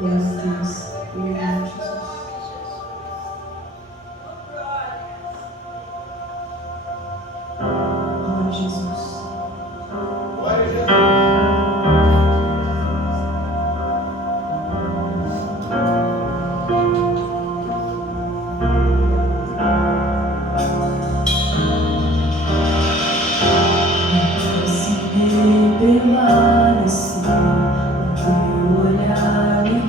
Yes, Deus. Obrigado, Jesus. Glória a Jesus. Glória a Jesus. Se permanecer, o teu olhar me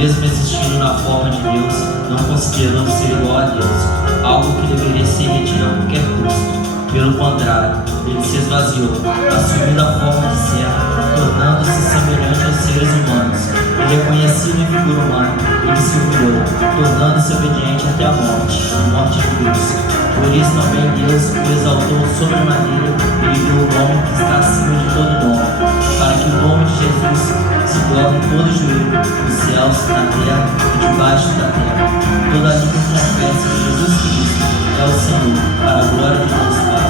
mesmo existindo na forma de Deus, não considerando ser igual a Deus, algo que deveria ser retirado a qualquer custo. Pelo contrário, ele se esvaziou, assumindo a forma de servo, tornando-se semelhante aos seres humanos. E reconhecido em figura humana, ele se humilhou, tornando-se obediente até a morte de cruz. Por isso também Deus o exaltou sobremaneira e lhe deu o nome que está acima de todo nome, para que o nome de Jesus se dobre todo joelho, nos céus, na terra e debaixo da terra. Toda língua confessa que Jesus Cristo é o Senhor, para a glória de Deus Pai.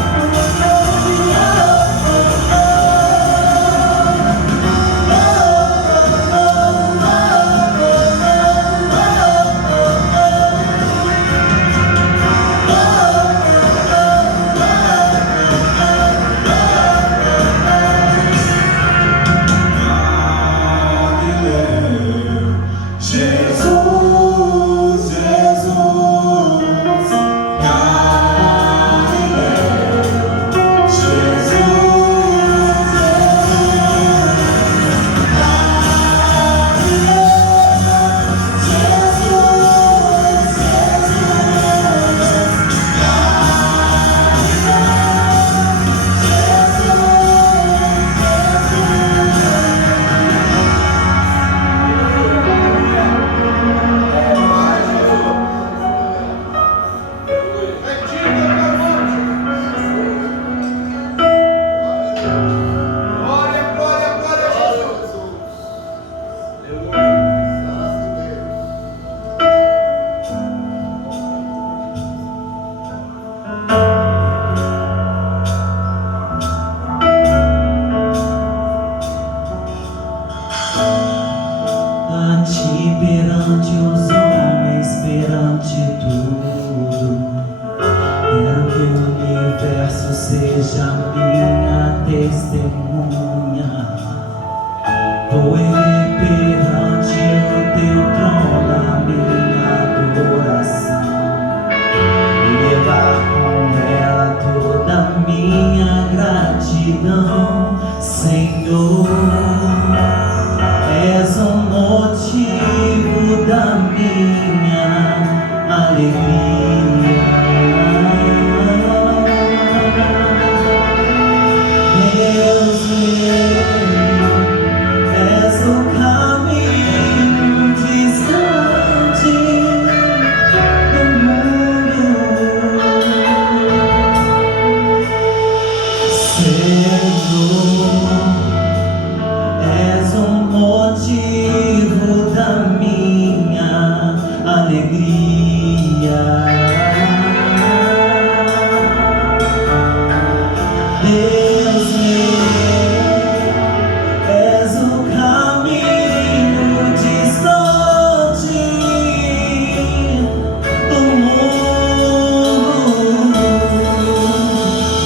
Perante os homens, perante tudo, quero que o universo seja minha testemunha. Vou erguer perante o teu trono a minha adoração e levar com ela toda a minha gratidão, Senhor. És o motivo da minha alegria. Deus meu, és o caminho distante alegria. Deus meu, és o caminho distante do mundo.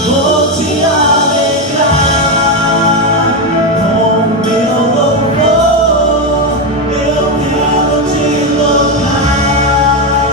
Vou te alegrar com meu louvor. Eu quero te louvar.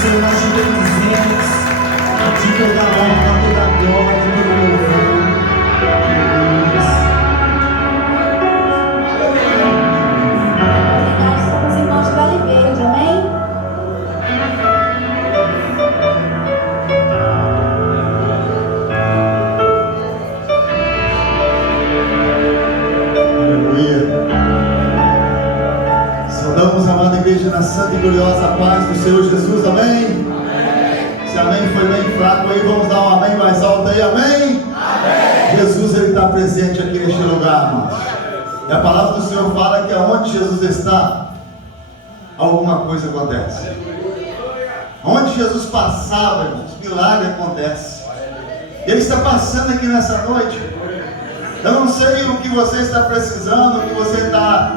Senhor, nós te bendizemos. A ti toda a honra, toda a glória, todo o louvor. Nós somos irmãos de Vale Verde, amém? Aleluia. Saudamos a amada igreja na santa e gloriosa paz do Senhor Jesus, amém? Se amém foi bem fraco aí, vamos dar um amém mais alto aí, amém? Jesus, Ele está presente aqui neste lugar, irmãos. E a palavra do Senhor fala que aonde Jesus está, alguma coisa acontece. Onde Jesus passava, irmãos, milagre acontece. Ele está passando aqui nessa noite. Eu não sei o que você está precisando, o que você está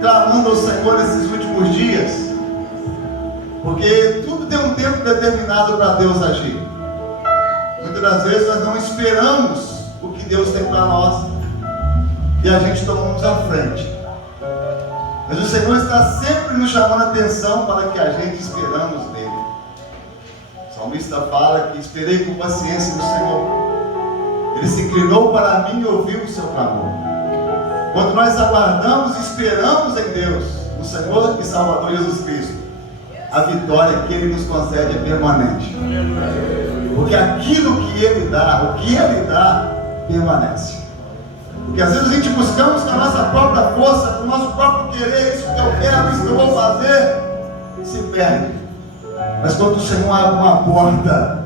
clamando ao Senhor nesses últimos dias, porque tudo tem um tempo determinado para Deus agir. Muitas das vezes nós não esperamos o que Deus tem para nós e a gente tomamos à frente. Mas o Senhor está sempre nos chamando a atenção para que a gente esperamos nele. O salmista fala que esperei com paciência no Senhor. Ele se inclinou para mim e ouviu o seu clamor. Quando nós aguardamos e esperamos em Deus, no Senhor e Salvador Jesus Cristo, a vitória que Ele nos concede é permanente. Porque aquilo que Ele dá, o que Ele dá, permanece. Porque às vezes a gente buscamos com a nossa própria força, com o nosso próprio querer, isso que eu quero, isso que eu vou fazer, se perde. Mas quando o Senhor abre uma porta,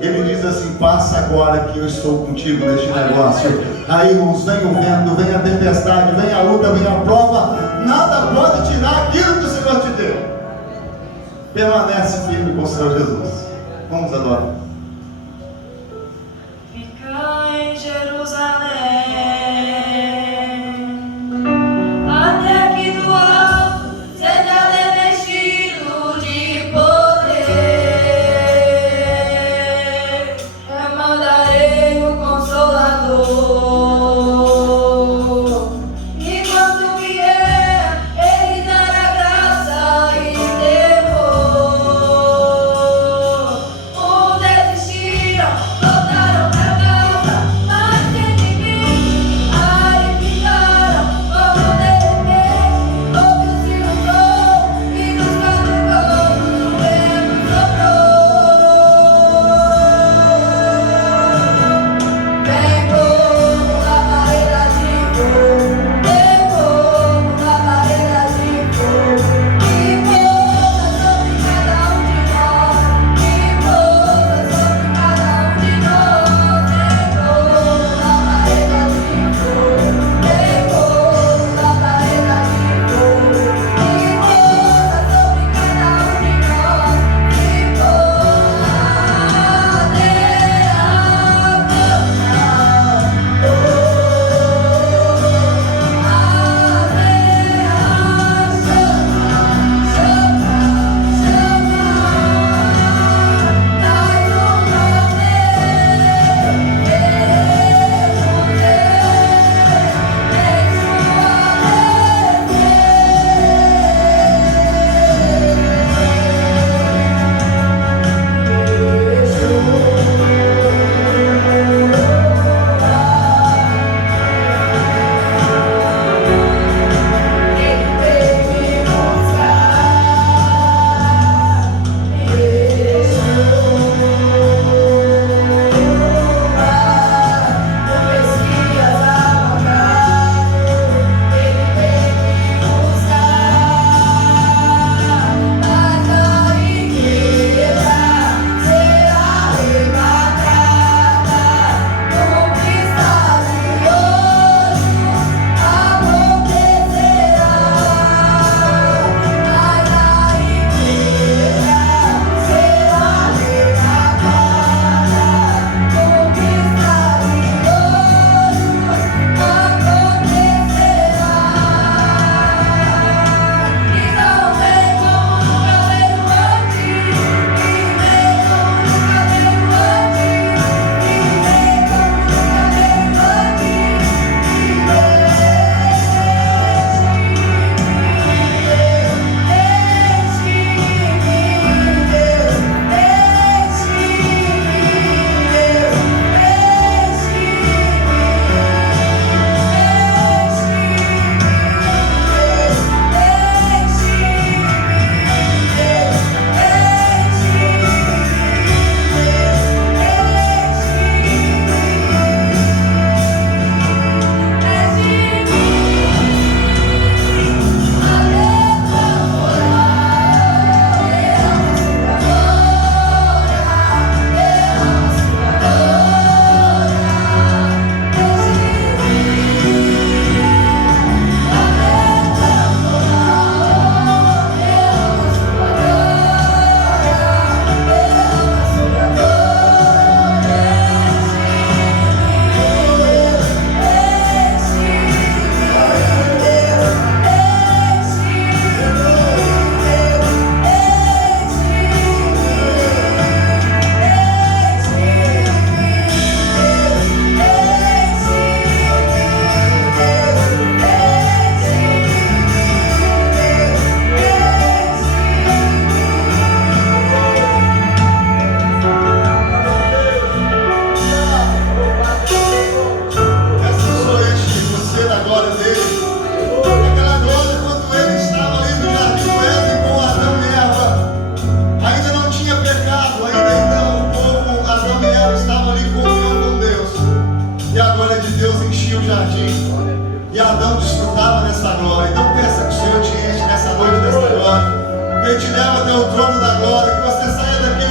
Ele diz assim: passa agora que eu estou contigo neste negócio. Aí, irmãos, vem o vento, vem a tempestade, vem a luta, vem a prova, nada pode tirar aquilo que o Senhor te deu. Permanece firme com o Senhor Jesus. Vamos adorar. Fica em Jerusalém, até que do alto seja revestido de poder. Eu mandarei o Consolador, e quando vier, Ele dará graça e temor. O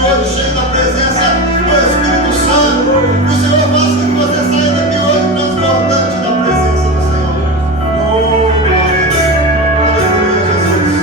hoje, cheio da presença do Espírito Santo. Que o Senhor faça com que você saia daqui hoje transbordante da presença do Senhor. Oh, glória a Deus. Aleluia, Jesus.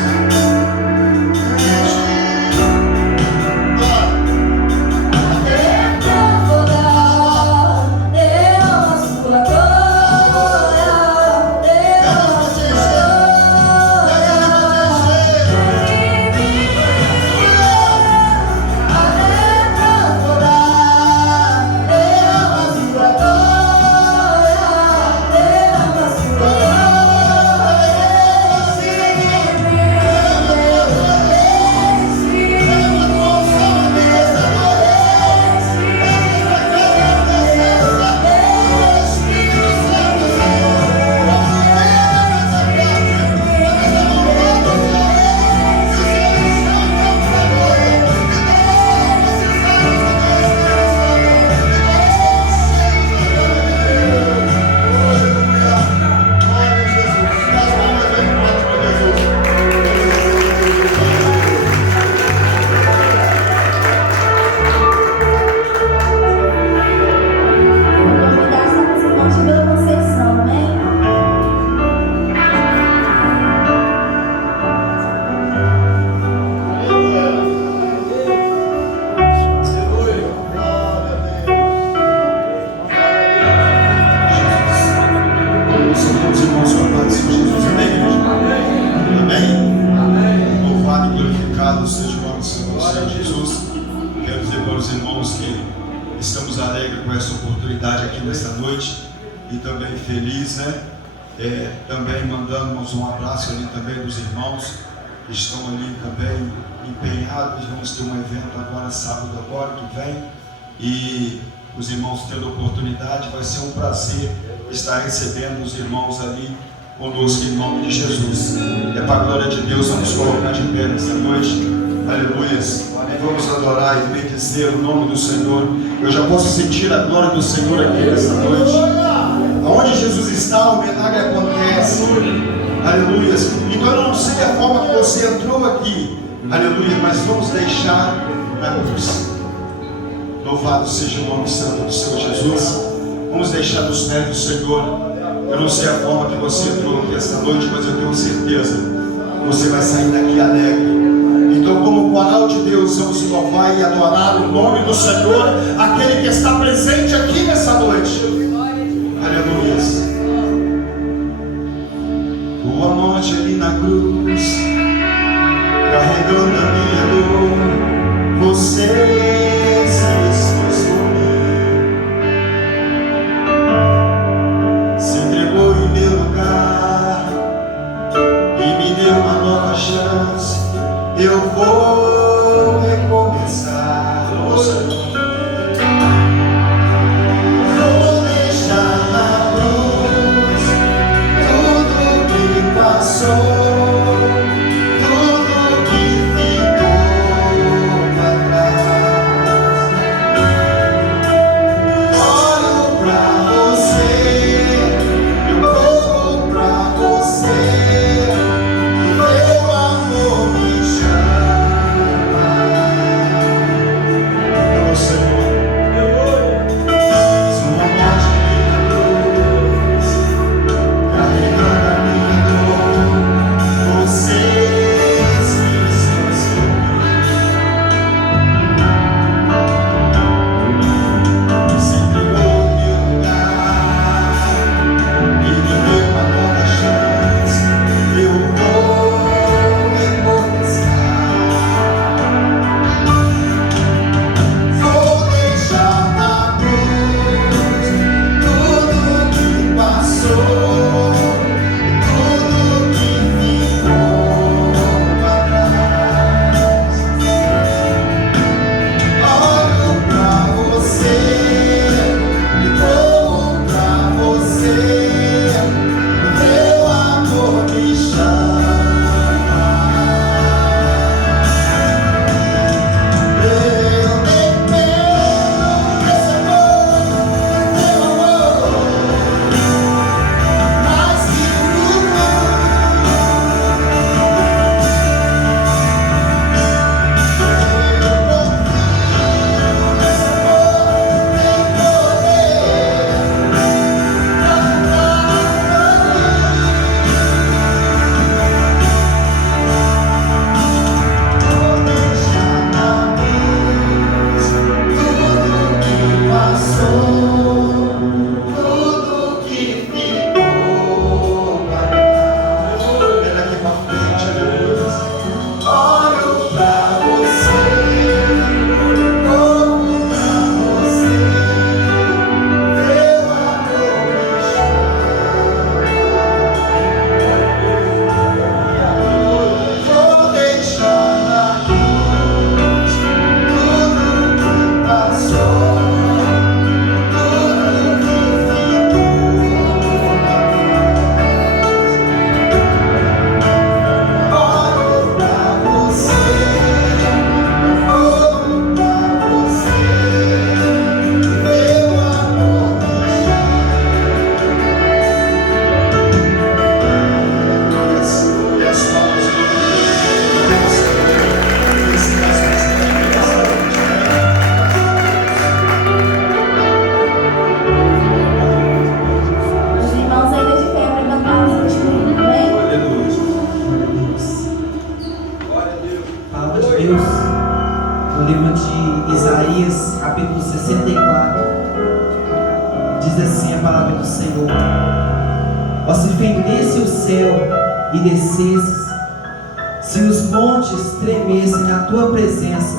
Também mandamos um abraço ali também dos irmãos que estão ali também empenhados. Vamos ter um evento agora, sábado agora que vem, e os irmãos tendo oportunidade, vai ser um prazer estar recebendo os irmãos ali conosco em nome de Jesus. É para a glória de Deus, vamos colocar de pé nessa noite, aleluias, e vamos adorar e bendizer o nome do Senhor. Eu já posso sentir a glória do Senhor aqui nessa noite. Onde Jesus está, o milagre acontece. Aleluia. Então eu não sei a forma que você entrou aqui. Aleluia. Mas vamos deixar na cruz. Louvado seja o nome santo do Senhor Jesus. Vamos deixar nos pés do Senhor. Eu não sei a forma que você entrou aqui esta noite, mas eu tenho certeza que você vai sair daqui alegre. Então, como coral de Deus, vamos louvar e adorar o nome do Senhor, aquele que está presente aqui nessa noite. Aleluia. Tua morte ali na cruz, carregando a minha dor, você se expôs por mim, se entregou em meu lugar e me deu uma nova chance. Eu vou recomeçar. Tudo que ficou pra trás, olho pra você, eu corro pra você, meu amor me chama. palavra de Deus no livro de Isaías, capítulo 64. Diz assim a palavra do Senhor: ó, se fendesse o céu e descesses, se os montes tremessem na tua presença,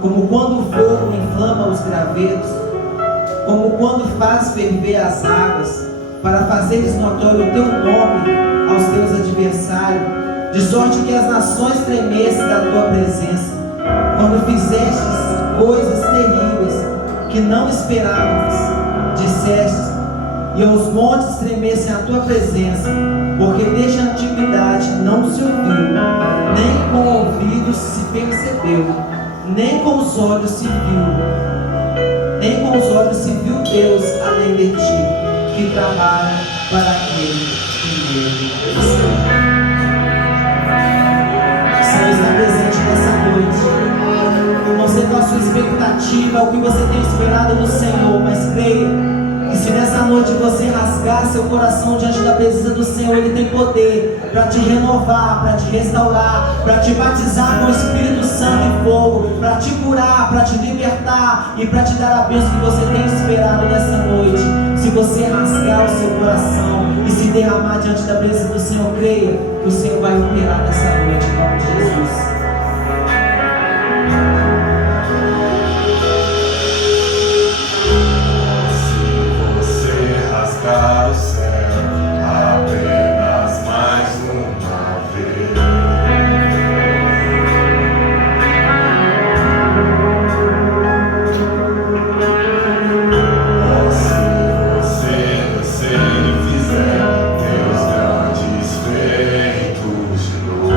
como quando o fogo inflama os gravetos, como quando faz ferver as águas, para fazeres notório o teu nome aos teus adversários, de sorte que as nações tremessem da tua presença, quando fizestes coisas terríveis que não esperávamos, dissestes, e aos montes tremessem a tua presença, porque desde a antiguidade não se ouviu, nem com ouvidos se percebeu, nem com os olhos se viu, nem com os olhos se viu Deus além de ti, que trabalha para aquele que nele espera. O Senhor está presente nessa noite. Não sei qual a sua expectativa, o que você tem esperado no Senhor, mas creia que se nessa noite você rasgar seu coração diante da presença do Senhor, Ele tem poder para te renovar, para te restaurar, para te batizar com o Espírito Santo e fogo, para te curar, para te libertar e para te dar a bênção que você tem esperado nessa noite. Se você rasgar o seu coração e se derramar diante da presença do Senhor, creia que o Senhor vai operar nessa noite, em nome de Jesus. Rasgar o céu apenas mais uma vez. Oh, se você descer e fizer teus grandes feitos de novo,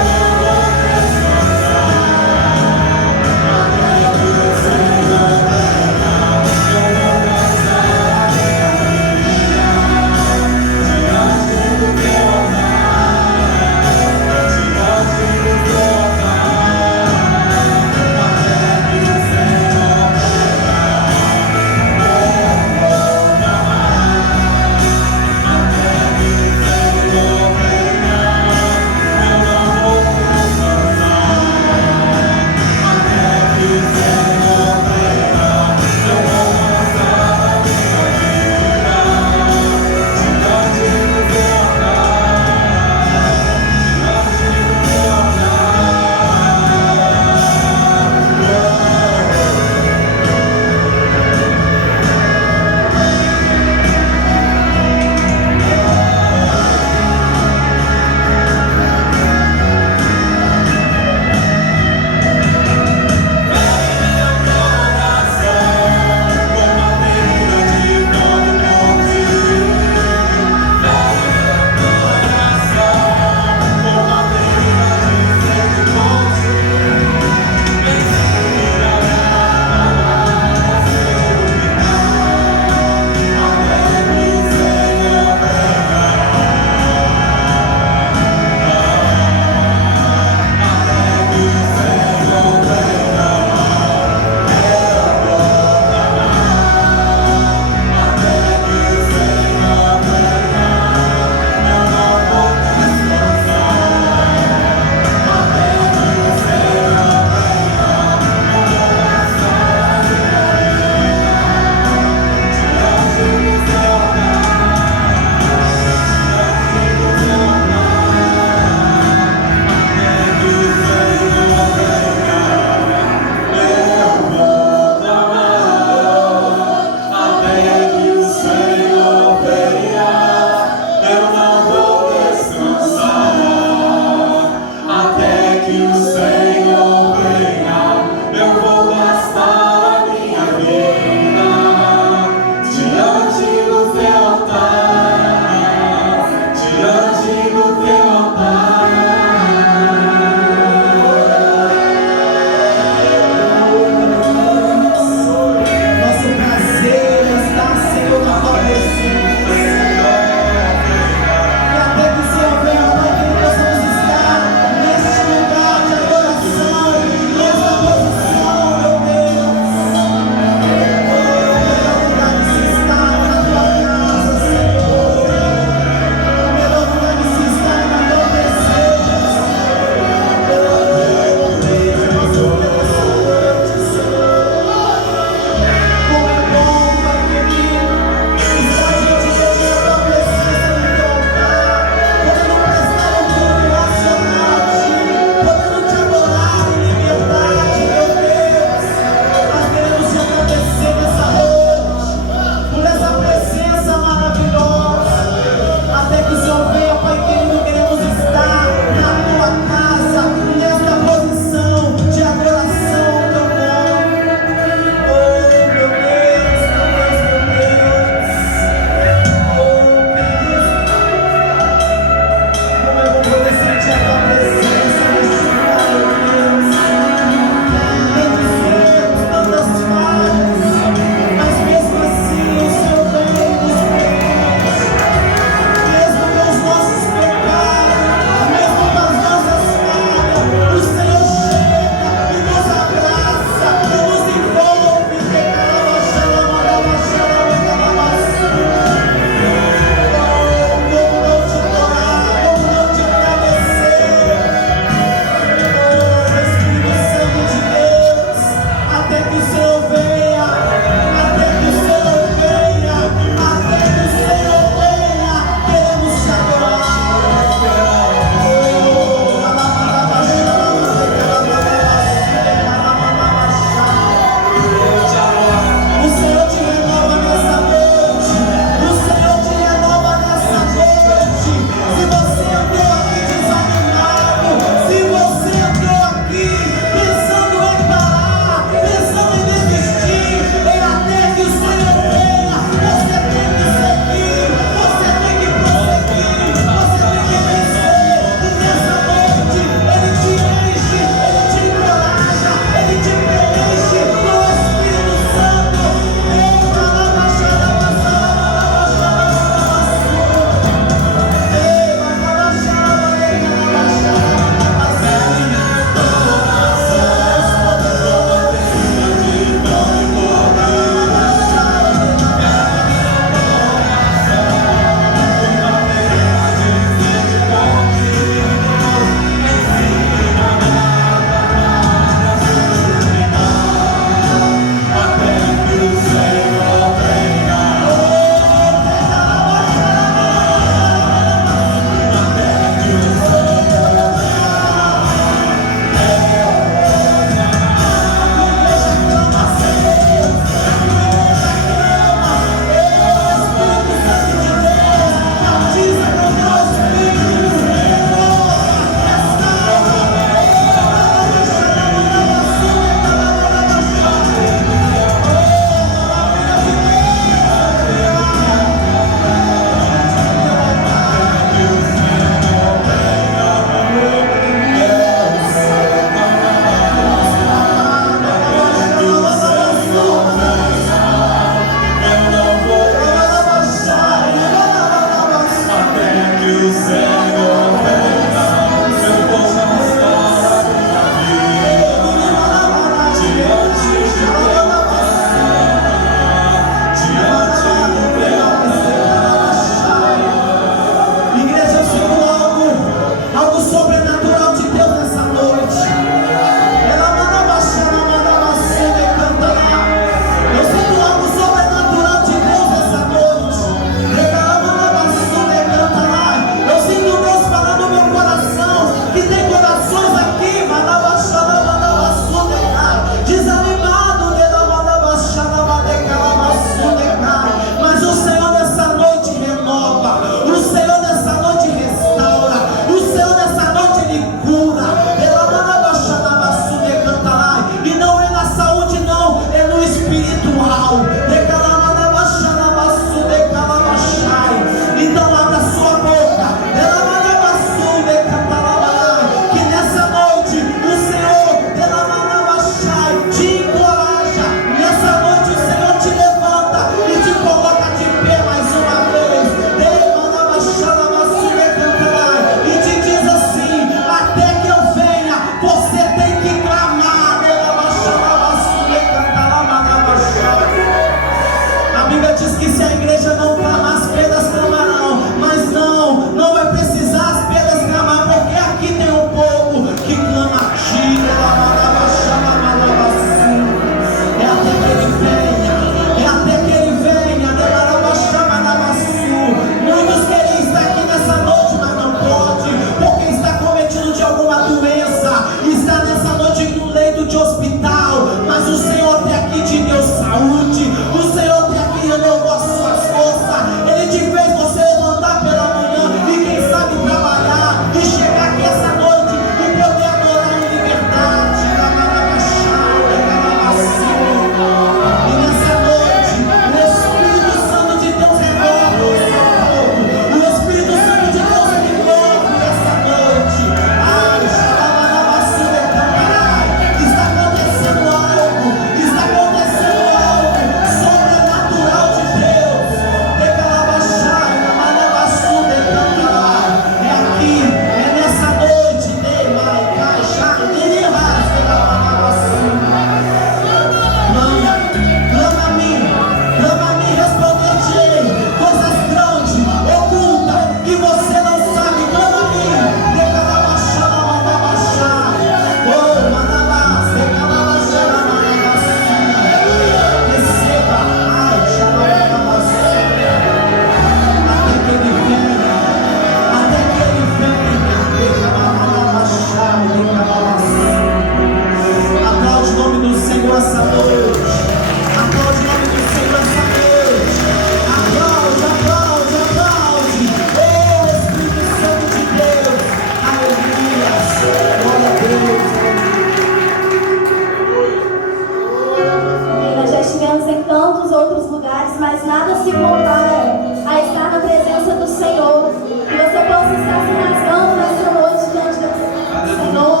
mas nada se compara a estar na presença do Senhor. Que você possa estar se rasgando nessa noite diante do Senhor.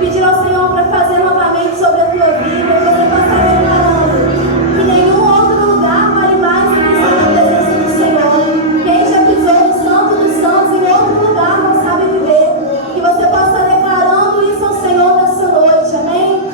Pedir ao Senhor para fazer novamente sobre a tua vida. Que você possa estar declarando que nenhum outro lugar vale mais do que estar na presença do Senhor. Quem já pisou no Santo dos Santos em outro lugar não sabe viver. Que você possa estar declarando isso ao Senhor nessa noite. Amém?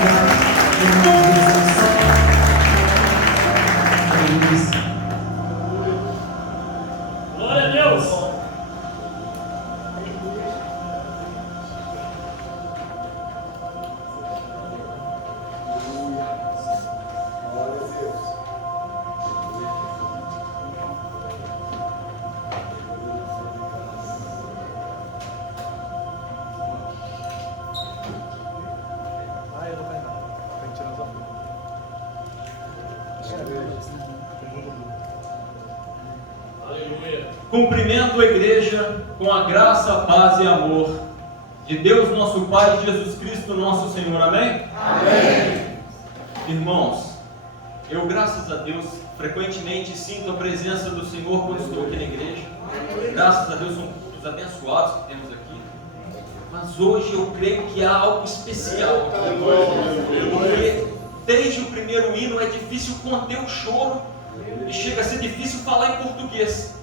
lugar. Em nome de Jesus. Glória a Deus! Cumprimento a igreja com a graça, paz e amor de Deus nosso Pai e Jesus Cristo nosso Senhor, amém? Amém! Irmãos, eu graças a Deus frequentemente sinto a presença do Senhor quando estou aqui na igreja. Graças a Deus são os abençoados que temos aqui. Mas hoje eu creio que há algo especial aqui. Porque desde o primeiro hino é difícil conter o choro e chega a ser difícil falar em português.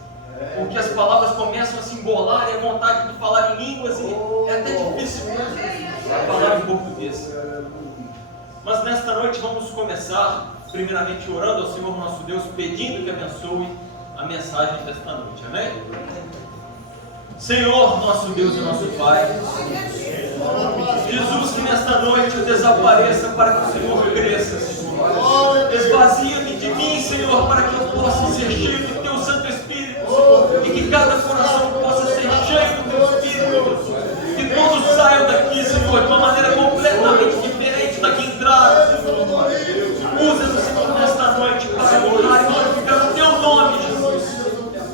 Porque as palavras começam a se embolar e a vontade de falar em línguas e é até difícil mesmo falar em português. Mas nesta noite vamos começar primeiramente orando ao Senhor nosso Deus, pedindo que abençoe a mensagem desta noite, amém? Senhor nosso Deus e nosso Pai, Jesus, que nesta noite eu desapareça para que o Senhor cresça, Senhor. Esvazia-me de mim, Senhor, para que eu possa ser cheio do Teu Santo Espírito, e que cada coração possa ser cheio do Teu Espírito, que todos saiam daqui, Senhor, de uma maneira completamente diferente da que entraram, Senhor. Usa-nos, Senhor, nesta noite para honrar e glorificar o Teu nome, Jesus.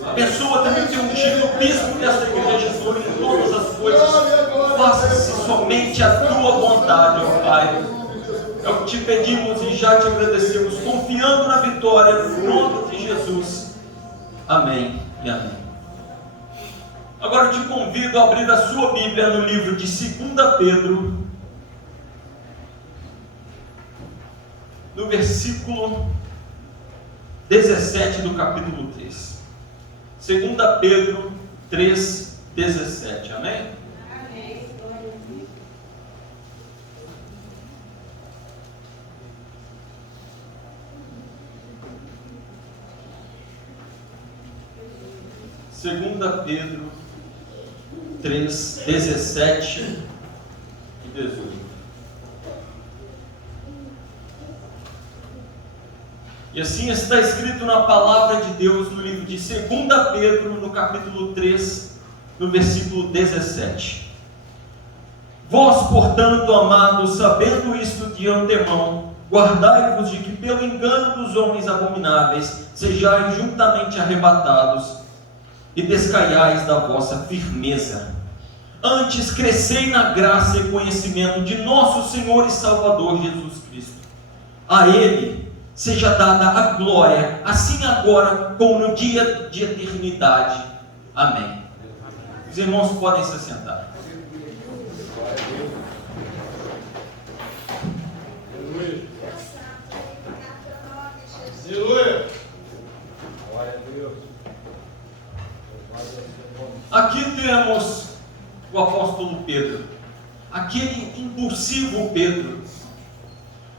Abençoa também o Teu ungido bispo desta igreja, Senhor, em todas as coisas. Faça-se somente a Tua vontade, ó Pai. É o que te pedimos e já te agradecemos, confiando na vitória, no nome de Jesus. Amém e amém. Agora eu te convido a abrir a sua Bíblia no livro de 2 Pedro, no versículo 17 do capítulo 3. 2 Pedro 3, 17. Amém? Amém. 2 Pedro 3, 17 e 18. E assim está escrito na palavra de Deus no livro de 2 Pedro, no capítulo 3, no versículo 17. Vós, portanto, amados, sabendo isto de antemão, guardai-vos de que pelo engano dos homens abomináveis sejais juntamente arrebatados, e descaiais da vossa firmeza. Antes crescei na graça e conhecimento de nosso Senhor e Salvador Jesus Cristo. A Ele seja dada a glória, assim agora como no dia de eternidade. Amém. Os irmãos podem se sentar. Aleluia. Aqui temos o apóstolo Pedro, aquele impulsivo Pedro,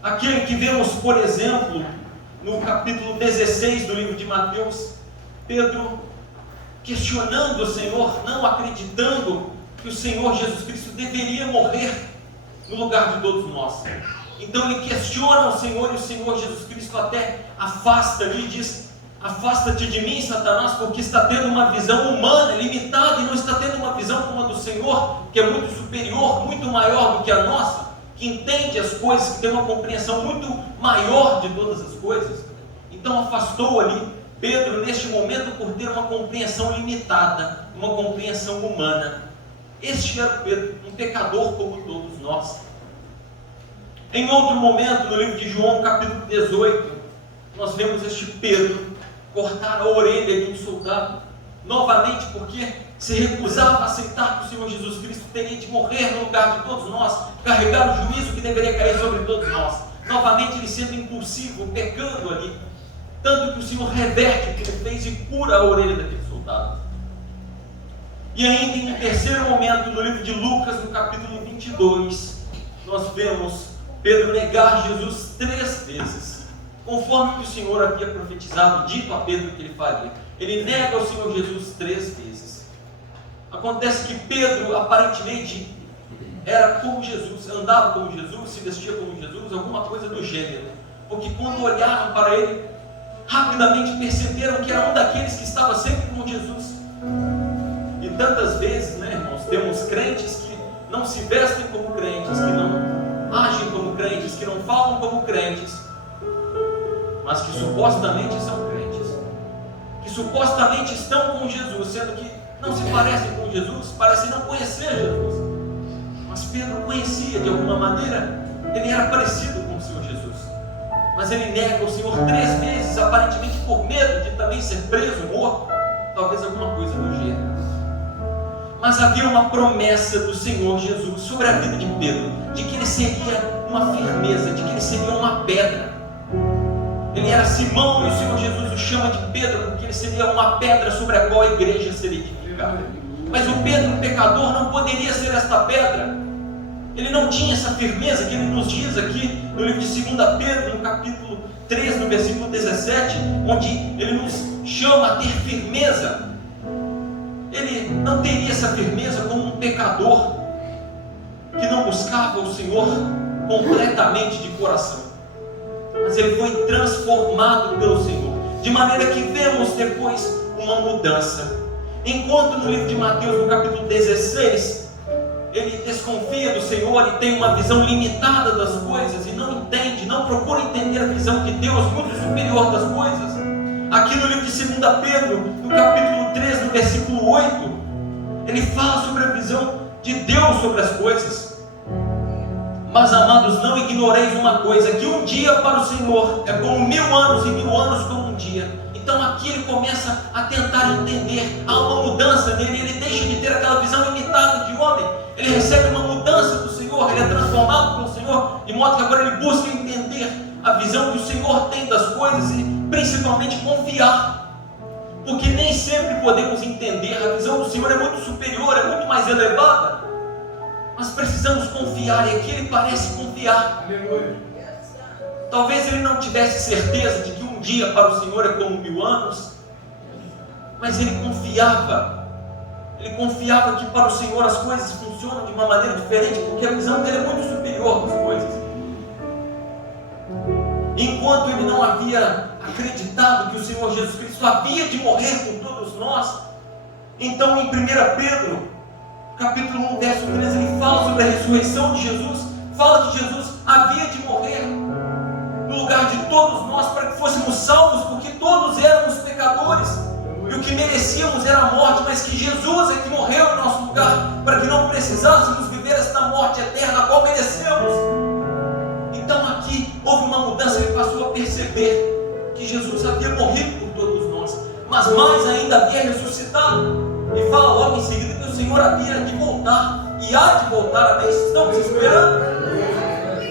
aquele que vemos, por exemplo, no capítulo 16 do livro de Mateus, Pedro questionando o Senhor, não acreditando que o Senhor Jesus Cristo deveria morrer no lugar de todos nós. Então ele questiona o Senhor e o Senhor Jesus Cristo até afasta ali e diz: afasta-te de mim, Satanás, porque está tendo uma visão humana, limitada, e não está tendo uma visão como a do Senhor, que é muito superior, muito maior do que a nossa, que entende as coisas, que tem uma compreensão muito maior de todas as coisas. Então afastou ali Pedro neste momento por ter uma compreensão limitada, uma compreensão humana. Este era Pedro, um pecador como todos nós. Em outro momento, no livro de João, capítulo 18, nós vemos este Pedro cortar a orelha de um soldado, novamente porque se recusava a aceitar que o Senhor Jesus Cristo teria de morrer no lugar de todos nós, carregar o juízo que deveria cair sobre todos nós. Novamente ele sendo impulsivo, pecando ali, tanto que o Senhor reverte o que ele fez e cura a orelha daquele soldado. E ainda em um terceiro momento, no livro de Lucas, no capítulo 22, nós vemos Pedro negar Jesus 3 vezes, conforme que o Senhor havia profetizado, dito a Pedro que ele faria. Ele nega o Senhor Jesus 3 vezes. Acontece que Pedro aparentemente era como Jesus, andava como Jesus, se vestia como Jesus, alguma coisa do gênero, porque quando olharam para ele, rapidamente perceberam que era um daqueles que estava sempre com Jesus. E tantas vezes, né, irmãos, temos crentes que não se vestem como crentes, que não agem como crentes, que não falam como crentes, mas que supostamente são crentes, que supostamente estão com Jesus, sendo que não se parecem com Jesus, parecem não conhecer Jesus. Mas Pedro conhecia de alguma maneira, ele era parecido com o Senhor Jesus. Mas ele nega o Senhor 3 vezes, aparentemente por medo de também ser preso, morto, talvez alguma coisa do gênero. Mas havia uma promessa do Senhor Jesus sobre a vida de Pedro, de que ele seria uma firmeza, de que ele seria uma pedra. Ele era Simão e o Senhor Jesus o chama de Pedro, porque ele seria uma pedra sobre a qual a igreja seria edificada. Mas o Pedro, pecador, não poderia ser esta pedra. Ele não tinha essa firmeza que ele nos diz aqui no livro de 2 Pedro, no capítulo 3, no versículo 17, onde ele nos chama a ter firmeza. Ele não teria essa firmeza como um pecador que não buscava o Senhor completamente de coração. Mas ele foi transformado pelo Senhor, de maneira que vemos depois uma mudança. Enquanto no livro de Mateus, no capítulo 16, ele desconfia do Senhor e tem uma visão limitada das coisas e não entende, não procura entender a visão de Deus muito superior das coisas. Aqui no livro de 2 Pedro, no capítulo 3, no versículo 8, ele fala sobre a visão de Deus sobre as coisas. Mas, amados, não ignoreis uma coisa, que um dia para o Senhor é como 1000 anos e 1000 anos como um dia. Então aqui ele começa a tentar entender, há uma mudança nele, ele deixa de ter aquela visão limitada de homem, ele recebe uma mudança do Senhor, ele é transformado pelo Senhor, de modo que agora ele busca entender a visão que o Senhor tem das coisas e principalmente confiar, porque nem sempre podemos entender, a visão do Senhor é muito superior, é muito mais elevada, mas precisamos confiar, e aqui ele parece confiar. Aleluia. Talvez ele não tivesse certeza de que um dia para o Senhor é como 1000 anos, mas ele confiava que para o Senhor as coisas funcionam de uma maneira diferente, porque a visão dele é muito superior das coisas. Enquanto ele não havia acreditado que o Senhor Jesus Cristo havia de morrer por todos nós, então em 1 Pedro, capítulo 1, verso 13, ele fala sobre a ressurreição de Jesus, fala que Jesus havia de morrer no lugar de todos nós, para que fôssemos salvos, porque todos éramos pecadores, e o que merecíamos era a morte, mas que Jesus é que morreu em nosso lugar, para que não precisássemos viver esta morte eterna, a qual merecemos. Então aqui houve uma mudança, ele passou a perceber que Jesus havia morrido por todos nós, mas mais ainda havia ressuscitado, e fala logo em seguida que o Senhor havia de voltar, e há de voltar, amém? Estamos esperando.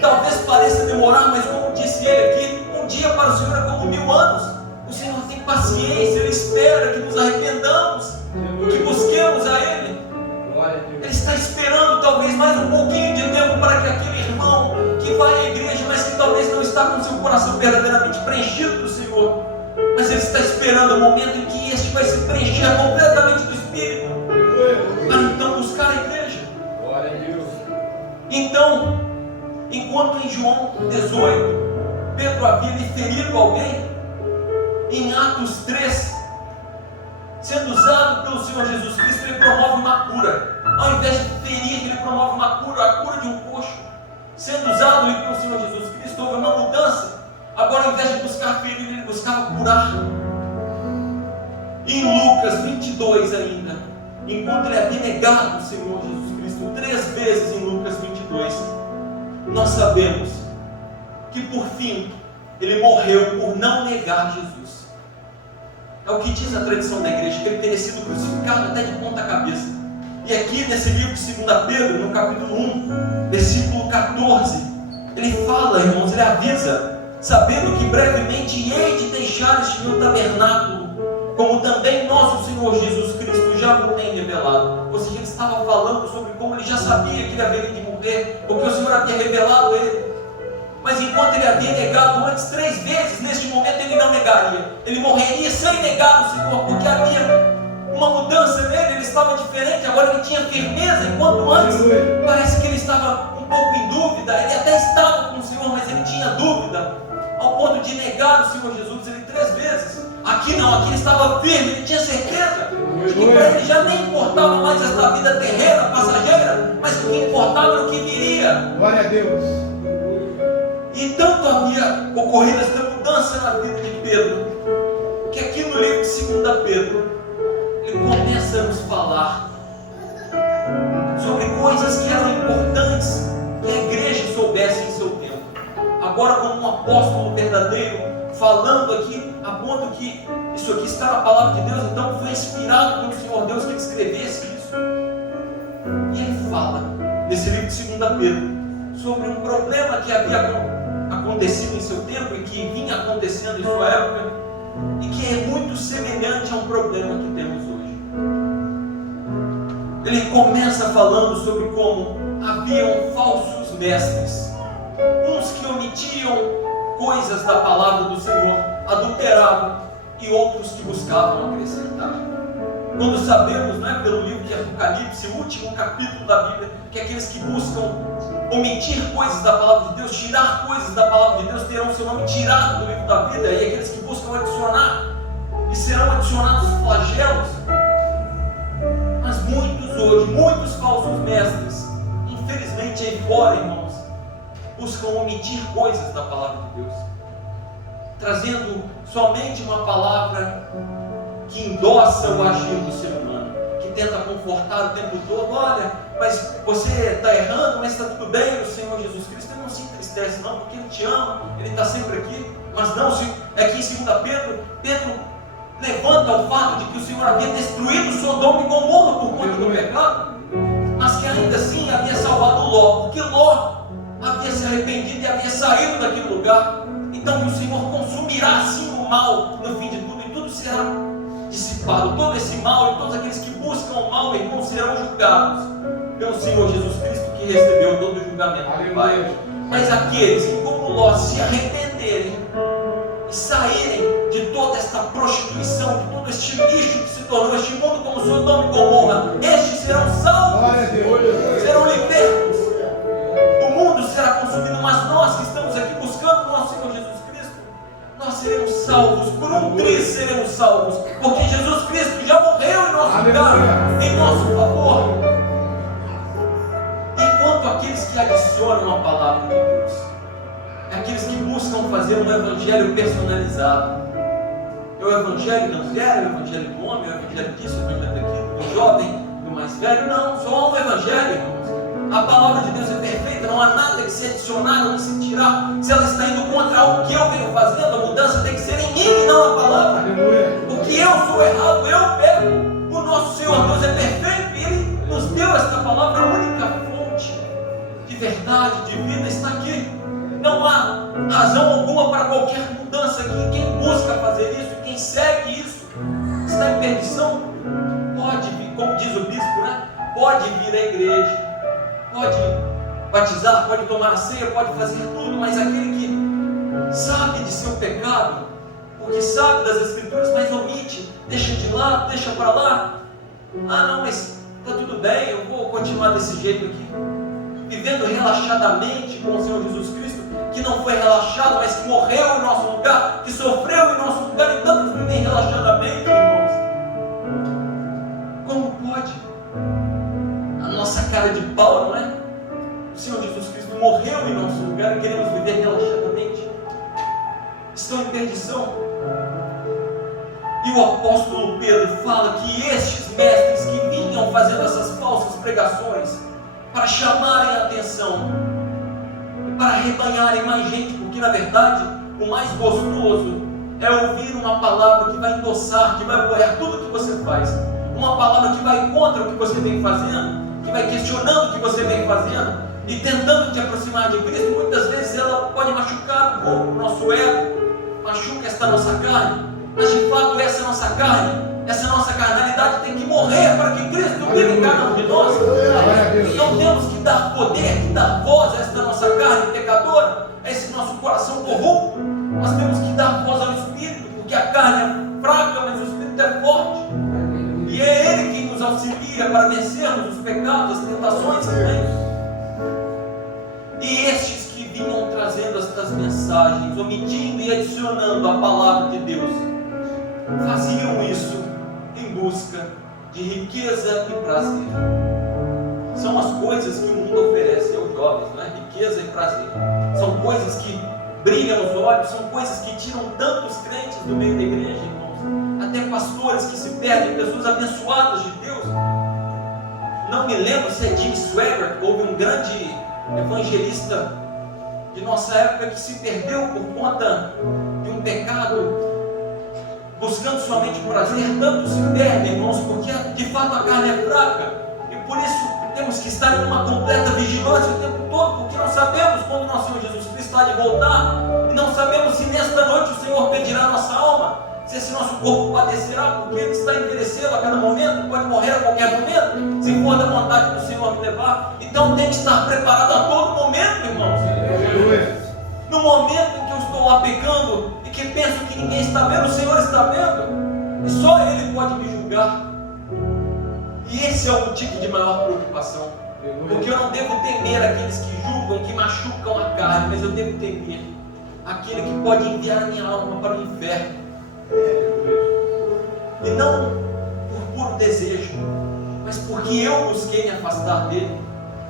Talvez pareça demorar, mas como disse ele aqui, um dia para o Senhor é como 1000 anos. O Senhor tem paciência, Ele espera que nos arrependamos, que busquemos a Ele. Ele está esperando talvez mais um pouquinho de tempo para que aquele irmão que vai à igreja, mas que talvez não está com seu coração verdadeiramente preenchido do Senhor, mas Ele está esperando o momento em que este vai se preencher completamente do Espírito, para então buscar a igreja. Então, enquanto em João 18 Pedro havia lhe ferido alguém, em Atos 3, sendo usado pelo Senhor Jesus Cristo, ele promove uma cura. Ao invés de ferir, ele promove uma cura, a cura de um coxo. Sendo usado pelo Senhor Jesus Cristo, houve uma mudança. Agora, ao invés de buscar ferir, ele buscava curar. Em Lucas 22 ainda, enquanto ele havia negado o Senhor Jesus Cristo 3 vezes em Lucas 22, nós sabemos que por fim ele morreu por não negar Jesus. É o que diz a tradição da igreja, que ele teria sido crucificado até de ponta cabeça. E aqui nesse livro de 2 Pedro, no capítulo 1, versículo 14, ele fala, irmãos, ele avisa, sabendo que brevemente hei de deixar este meu tabernáculo, como também nosso Senhor Jesus Cristo já o tem revelado. Ou seja, ele estava falando sobre como ele já sabia que ele haveria de morrer, porque o Senhor havia revelado a ele. enquanto ele havia negado antes 3 vezes, neste momento ele não negaria. Ele morreria sem negar o Senhor, porque havia uma mudança nele, ele estava diferente, agora ele tinha firmeza, enquanto antes parece que ele estava um pouco em dúvida. Ele até estava com o Senhor, mas ele tinha dúvida, ao ponto de negar o Senhor Jesus ele 3 vezes. Aqui não, aqui ele estava firme, ele tinha certeza de que para ele já nem importava mais esta vida terrena, passageira, mas o que importava era o que viria. Glória a Deus. E tanto havia ocorrido esta mudança na vida de Pedro, que aqui no livro de 2 Pedro, ele começa a nos falar sobre coisas que eram importantes que a igreja soubesse em seu tempo. Agora, como um apóstolo verdadeiro, falando aqui, a ponto que isso aqui está na palavra de Deus, então foi inspirado pelo Senhor Deus que ele escrevesse isso. E ele fala, nesse livro de 2 Pedro, sobre um problema que havia acontecido em seu tempo e que vinha acontecendo em sua época, e que é muito semelhante a um problema que temos hoje. Ele começa falando sobre como haviam falsos mestres, uns que omitiam coisas da palavra do Senhor, adulteravam, e outros que buscavam acrescentar. Quando sabemos, não é, pelo livro de Apocalipse, o último capítulo da Bíblia, que aqueles que buscam omitir coisas da palavra de Deus, tirar coisas da palavra de Deus, terão seu nome tirado do livro da vida, e aqueles que buscam adicionar, e serão adicionados flagelos. Mas muitos hoje, muitos falsos mestres, infelizmente aí fora, irmãos, buscam omitir coisas da palavra de Deus, trazendo somente uma palavra que endossa o agir do ser humano, que tenta confortar o tempo todo. Olha, mas você está errando, mas está tudo bem, o Senhor Jesus Cristo ele não se entristece não, porque Ele te ama, Ele está sempre aqui. Mas não, aqui em 2 Pedro, Pedro levanta o fato de que o Senhor havia destruído Sodoma e Gomorra por conta do pecado, mas que ainda assim havia salvado Ló, porque Ló havia se arrependido e havia saído daquele lugar. Então que o Senhor consumirá assim o mal no fim de tudo, e tudo será dissipado. Todo esse mal e todos aqueles que buscam o mal, irmãos, serão julgados pelo Senhor Jesus Cristo, que recebeu todo o julgamento do Pai. Mas aqueles que, como Ló, se arrependerem e saírem de toda esta prostituição, de todo este lixo que se tornou este mundo como Sodoma e Gomorra, estes serão salvos, serão libertos. O mundo será consumido, mas nós que estamos aqui buscando o nosso Senhor Jesus Cristo, nós seremos salvos, por um triz seremos salvos, porque Jesus Cristo já morreu em nosso lugar, em nosso favor. Enquanto aqueles que adicionam a palavra de Deus, aqueles que buscam fazer um evangelho personalizado, é o evangelho da mulher, é o evangelho do homem, é o evangelho disso, é o evangelho daquilo, do jovem, do mais velho. Não, só um evangelho, irmãos. A palavra de Deus é perfeita, não há nada que se adicionar ou que se tirar. Se ela está indo contra algo que eu venho fazendo, a mudança tem que ser em mim e não na palavra. Porque eu sou errado, eu pego. O nosso Senhor Deus é perfeito e Ele nos deu esta palavra, a única fonte de verdade, de vida está aqui. Não há razão alguma para qualquer mudança aqui. Quem busca fazer isso, quem segue isso, está em perdição. Pode vir, como diz o bispo, né? Pode vir à igreja, pode batizar, pode tomar a ceia, pode fazer tudo, mas aquele que sabe de seu pecado, porque sabe das Escrituras, mas omite, deixa de lado, deixa para lá. Ah não, mas está tudo bem, eu vou continuar desse jeito aqui, vivendo relaxadamente com o Senhor Jesus Cristo, que não foi relaxado, mas que morreu em nosso lugar, que sofreu em nosso lugar, e tantos vivem relaxadamente, irmãos. Como pode? A nossa cara de pau, não é? O Senhor Jesus Cristo morreu em nosso lugar e queremos viver relaxadamente. Estão em perdição. E o apóstolo Pedro fala que estes mestres que vinham fazendo essas falsas pregações para chamarem a atenção, para arrebanharem mais gente, porque na verdade o mais gostoso é ouvir uma palavra que vai endossar, que vai apoiar tudo o que você faz, uma palavra que vai contra o que você vem fazendo, que vai questionando o que você vem fazendo e tentando te aproximar de Cristo. Muitas vezes ela pode machucar um pouco o nosso ego, machuca esta nossa carne, mas de fato essa nossa carne, essa nossa carnalidade tem que morrer para que Cristo viva em cada um de nós. Então temos que dar poder, que dar voz a esta nossa carne pecadora, a esse nosso coração corrupto, nós temos que dar voz ao Espírito, porque a carne é fraca, mas o Espírito é forte. E é Ele quem nos auxilia para vencermos os pecados, as tentações também. E estes que vinham trazendo estas mensagens, omitindo e adicionando a palavra de Deus, faziam isso em busca de riqueza e prazer. São as coisas que o mundo oferece aos jovens, não é? Riqueza e prazer. São coisas que brilham os olhos, são coisas que tiram tantos crentes do meio da igreja, irmãos. Até pastores que se perdem, pessoas abençoadas de Deus. Não me lembro se é Jim Swaggart, houve um grande evangelista de nossa época que se perdeu por conta de um pecado, buscando somente o prazer. Tanto se perde, irmãos, porque de fato a carne é fraca, e por isso temos que estar em uma completa vigilância o tempo todo, porque não sabemos quando nosso Senhor Jesus Cristo está de voltar, e não sabemos se nesta noite o Senhor pedirá nossa alma, se esse nosso corpo padecerá, porque ele está envelhecendo a cada momento, pode morrer a qualquer momento, se for da vontade do Senhor me levar. Então tem que estar preparado a todo momento, irmãos. No momento em que eu estou lá pecando e que penso que ninguém está vendo, o Senhor está vendo, e só Ele pode me julgar. E esse é o motivo de maior preocupação, porque eu não devo temer aqueles que julgam, que machucam a carne, mas eu devo temer aquele que pode enviar a minha alma para o inferno. E não por puro desejo, mas porque eu busquei me afastar dele,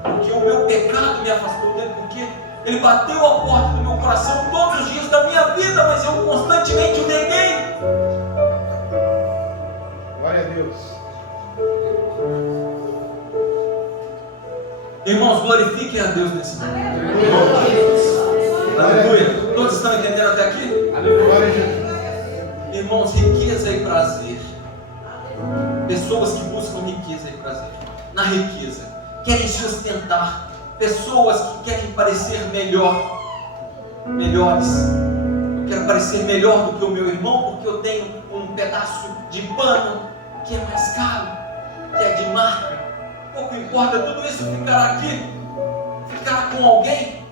porque o meu pecado me afastou dele, porque ele bateu a porta do meu coração todos os dias da minha vida, mas eu constantemente o neguei. Glória a Deus. Irmãos, glorifiquem a Deus nesse momento. Aleluia. Todos estão entendendo até aqui? Glória a Jesus. Irmãos, riqueza e prazer. Pessoas que buscam riqueza e prazer. Na riqueza, querem se ostentar. Pessoas que querem parecer melhores. Eu quero parecer melhor do que o meu irmão, porque eu tenho um pedaço de pano que é mais caro, que é de marca. Pouco importa, tudo isso ficará aqui, ficará com alguém.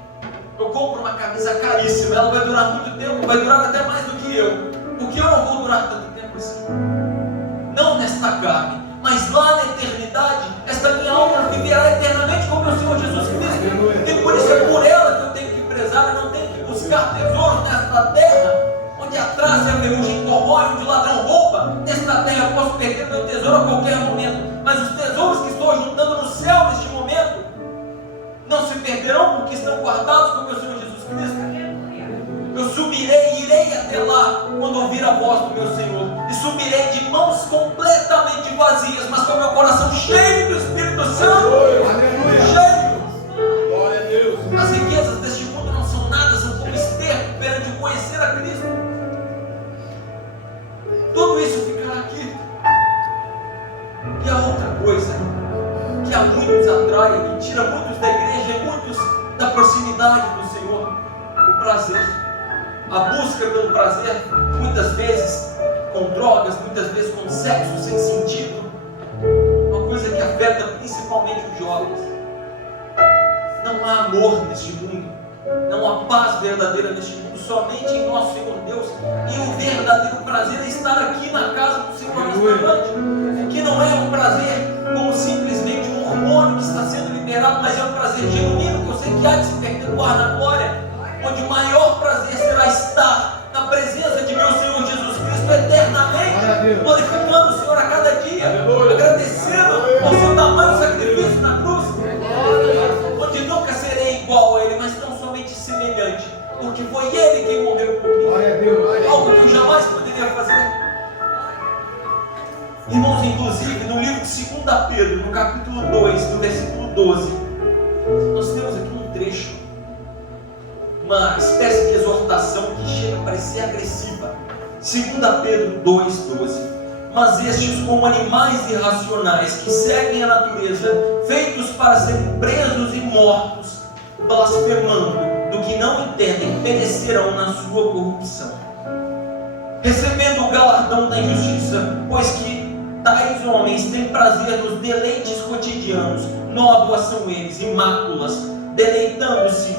Eu compro uma camisa caríssima, ela vai durar muito tempo, vai durar até mais do que eu, porque eu não vou durar tanto tempo assim. Não nesta carne, mas lá na eternidade, esta minha alma viverá eternamente com o meu Senhor Jesus Cristo. E por isso é por ela que eu tenho que prezar, eu não tenho que buscar tesouros nesta terra, onde a traça e a ferrugem corrói, onde o ladrão rouba. Nesta terra eu posso perder meu tesouro a qualquer momento, mas os tesouros que estou juntando no céu neste momento não se perderão, porque estão guardados com o meu Senhor Jesus Cristo. Eu subirei e irei até lá quando ouvir a voz do meu Senhor, e subirei de mãos completamente vazias, mas com o meu coração cheio do Espírito Santo. Cheio. Glória a Deus. As riquezas deste mundo não são nada, são como esterco perante o conhecer a Cristo. Tudo isso ficará aqui. E a outra coisa que a muitos atrai e tira muitos da igreja e muitos da proximidade do Senhor: o prazer. A busca pelo prazer, muitas vezes com drogas, muitas vezes com sexo sem sentido. Uma coisa que afeta principalmente os jovens. Não há amor neste mundo, não há paz verdadeira neste mundo, somente em nosso Senhor Deus. E o verdadeiro prazer é estar aqui na casa do Senhor nesta noite, que não é um prazer como simplesmente um hormônio que está sendo liberado, mas é um prazer genuíno, que eu sei que há de se perpetuar na glória, onde o maior prazer será estar na presença de meu Senhor Jesus Cristo eternamente, glorificando o Senhor a cada dia, agradecendo ao seu tamanho sacrifício na cruz, onde nunca serei igual a Ele, mas tão somente semelhante, porque foi Ele quem morreu por mim, algo que eu jamais poderia fazer. Irmãos, inclusive no livro de 2 Pedro, no capítulo 2, no versículo 12, nós temos aqui um trecho, uma espécie de exortação que chega a parecer agressiva. 2 Pedro 2,12. Mas estes, como animais irracionais que seguem a natureza, feitos para serem presos e mortos, blasfemando do que não entendem, perecerão na sua corrupção, recebendo o galardão da injustiça, pois que tais homens têm prazer nos deleites cotidianos, nódoas são eles e máculas, deleitando-se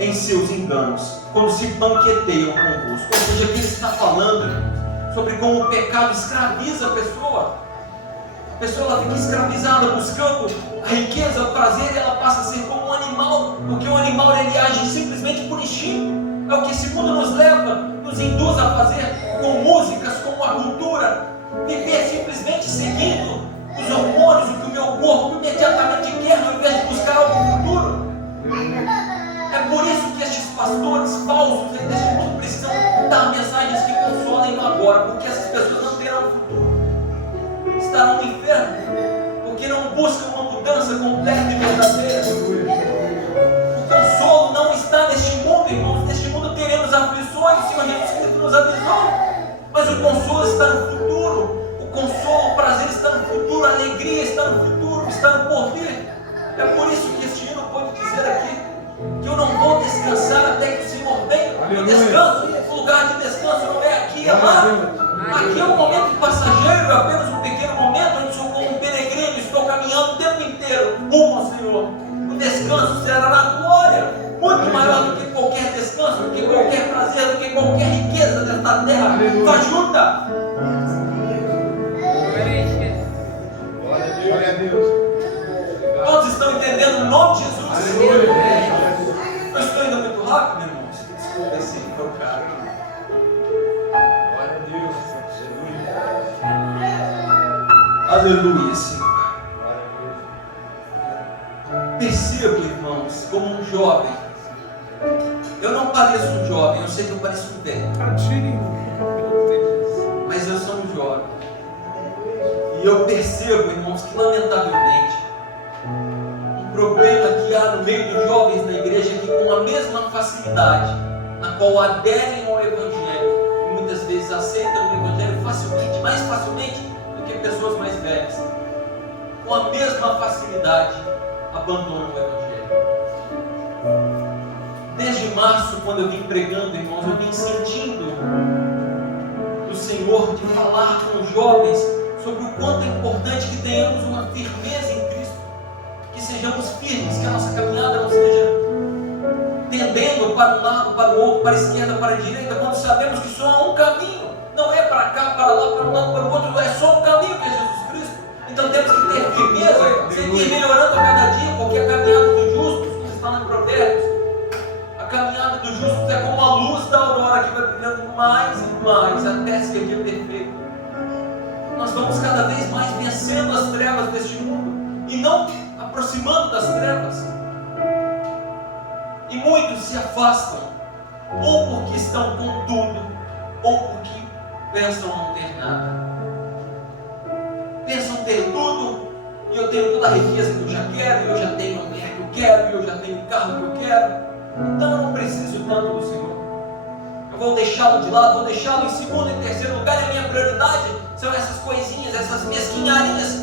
em seus enganos, quando se banqueteiam convosco. Ou seja, aqui ele está falando sobre como o pecado escraviza a pessoa. A pessoa ela fica escravizada, buscando a riqueza, o prazer, e ela passa a ser como um animal, porque o animal ele age simplesmente por instinto. É o que esse mundo nos leva, nos induz a fazer com músicas, com a cultura, viver simplesmente seguindo os hormônios, o que o meu corpo imediatamente quer, ao invés de buscar algo futuro. É por isso que estes pastores falsos deste mundo precisam dar mensagens que consolem no agora, porque essas pessoas não terão futuro, estarão no inferno, porque não buscam uma mudança completa e verdadeira. O consolo não está neste mundo, irmãos. Neste mundo teremos aflições, o Senhor Jesus Cristo nos avisou, mas o consolo está no futuro. O consolo, o prazer está no futuro, a alegria está no futuro, está no porvir. É por isso que este hino pode dizer aqui que eu não vou descansar até que o Senhor venha. O descanso, o lugar de descanso não é aqui, é lá. Aqui é um momento passageiro, é apenas um pequeno momento onde sou como um peregrino, estou caminhando o tempo inteiro rumo ao Senhor. O descanso será na glória, muito maior do que qualquer descanso, do que qualquer prazer, do que qualquer riqueza desta terra fajuta. Glória a Deus. Todos estão entendendo o nome de Jesus? Eu estou indo muito rápido, irmãos. Desculpa se for caro. Glória a Deus. Aleluia, Senhor. Perceba, irmãos, como um jovem. Eu não pareço um jovem, eu sei que eu pareço um velho. Mas eu sou um jovem. E eu percebo, irmãos, que lamentavelmente um problema que há no meio dos jovens na igreja é que com a mesma facilidade na qual aderem ao Evangelho, e muitas vezes aceitam o Evangelho facilmente, mais facilmente do que pessoas mais velhas, com a mesma facilidade abandonam o Evangelho. Desde março, quando eu vim pregando, irmãos, eu vim sentindo do Senhor de falar com os jovens sobre o quanto é importante que tenhamos uma firmeza em Cristo, que sejamos firmes, que a nossa caminhada não seja tendendo para um lado, para o outro, para a esquerda, para a direita, quando sabemos que só há um caminho, não é para cá, para lá, para um lado, para o outro, é só um caminho que é Jesus Cristo. Então temos que ter firmeza, seguir melhorando a cada dia, porque a caminhada dos justos, como está lá em Provérbios, a caminhada dos justos é como a luz da aurora que vai brilhando mais e mais até ser dia perfeito. Nós vamos cada vez mais vencendo as trevas deste mundo e não aproximando das trevas. E muitos se afastam, ou porque estão com tudo, ou porque pensam não ter nada. Pensam ter tudo, e eu tenho toda a riqueza que eu já quero, e eu já tenho a mulher que eu quero, e eu já tenho o carro que eu quero, então eu não preciso tanto do Senhor. Eu vou deixá-lo de lado, vou deixá-lo em segundo e terceiro lugar, e a minha prioridade são essas coisinhas, essas mesquinharias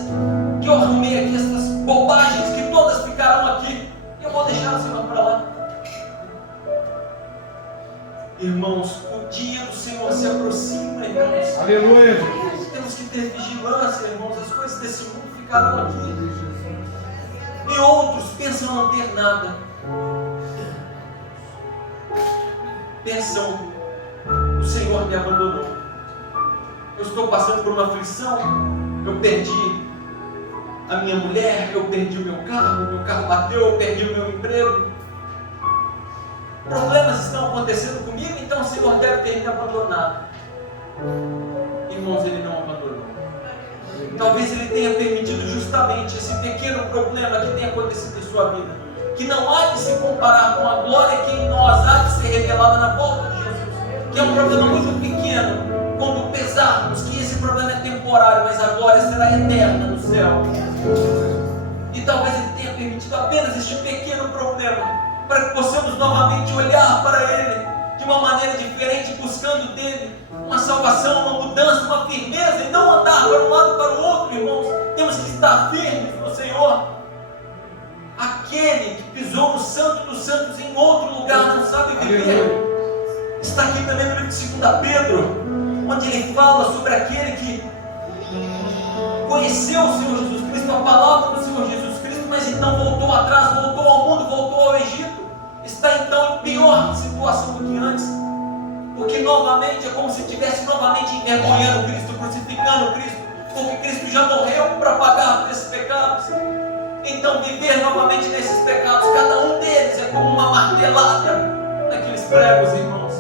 que eu arrumei aqui, essas bobagens que todas ficarão aqui, e eu vou deixar o Senhor para lá. Irmãos, o dia do Senhor se aproxima, irmãos. Aleluia. Temos que ter vigilância, irmãos. As coisas desse mundo ficarão aqui. E outros pensam não ter nada. Pensam, o Senhor me abandonou. Eu estou passando por uma aflição. Eu perdi a minha mulher, eu perdi o meu carro bateu, eu perdi o meu emprego. Problemas estão acontecendo comigo, então o Senhor deve ter me abandonado. Irmãos, Ele não abandonou. Talvez Ele tenha permitido justamente esse pequeno problema que tem acontecido em sua vida, que não há de se comparar com a glória que em nós há de ser revelada na volta de Jesus, que é um problema muito pequeno, quando pesarmos que esse problema é temporário, mas a glória será eterna no céu. E talvez Ele tenha permitido apenas este pequeno problema, para que possamos novamente olhar para Ele de uma maneira diferente, buscando dele uma salvação, uma mudança, uma firmeza, e não andar para um lado e para o outro, irmãos. Temos que estar firmes no Senhor. Aquele que pisou no Santo dos Santos em outro lugar não sabe viver. Está aqui também no livro de 2 Pedro, onde ele fala sobre aquele que conheceu o Senhor Jesus Cristo, a palavra do Senhor Jesus Cristo, mas então voltou atrás, voltou ao mundo, voltou ao Egito. está então em pior situação do que antes, porque novamente é como se estivesse novamente envergonhando Cristo, crucificando Cristo, porque Cristo já morreu para pagar por esses pecados. Então viver novamente nesses pecados, cada um deles é como uma martelada naqueles pregos, irmãos.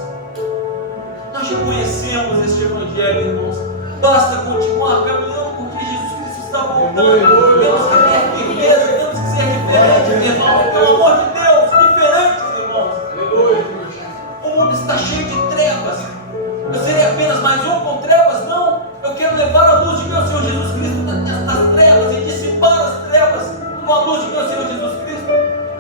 Nós já conhecemos este evangelho, irmãos. Basta continuar caminhando porque Jesus Cristo está voltando. Temos que ter firmeza, temos que ser diferentes, irmãos. Pelo amor de Deus, diferentes, irmãos. O mundo está cheio de trevas. Eu serei apenas mais um com trevas? Não. Eu quero levar a luz de meu Senhor Jesus Cristo nestas trevas e dissipar as trevas com a luz de meu Senhor Jesus Cristo.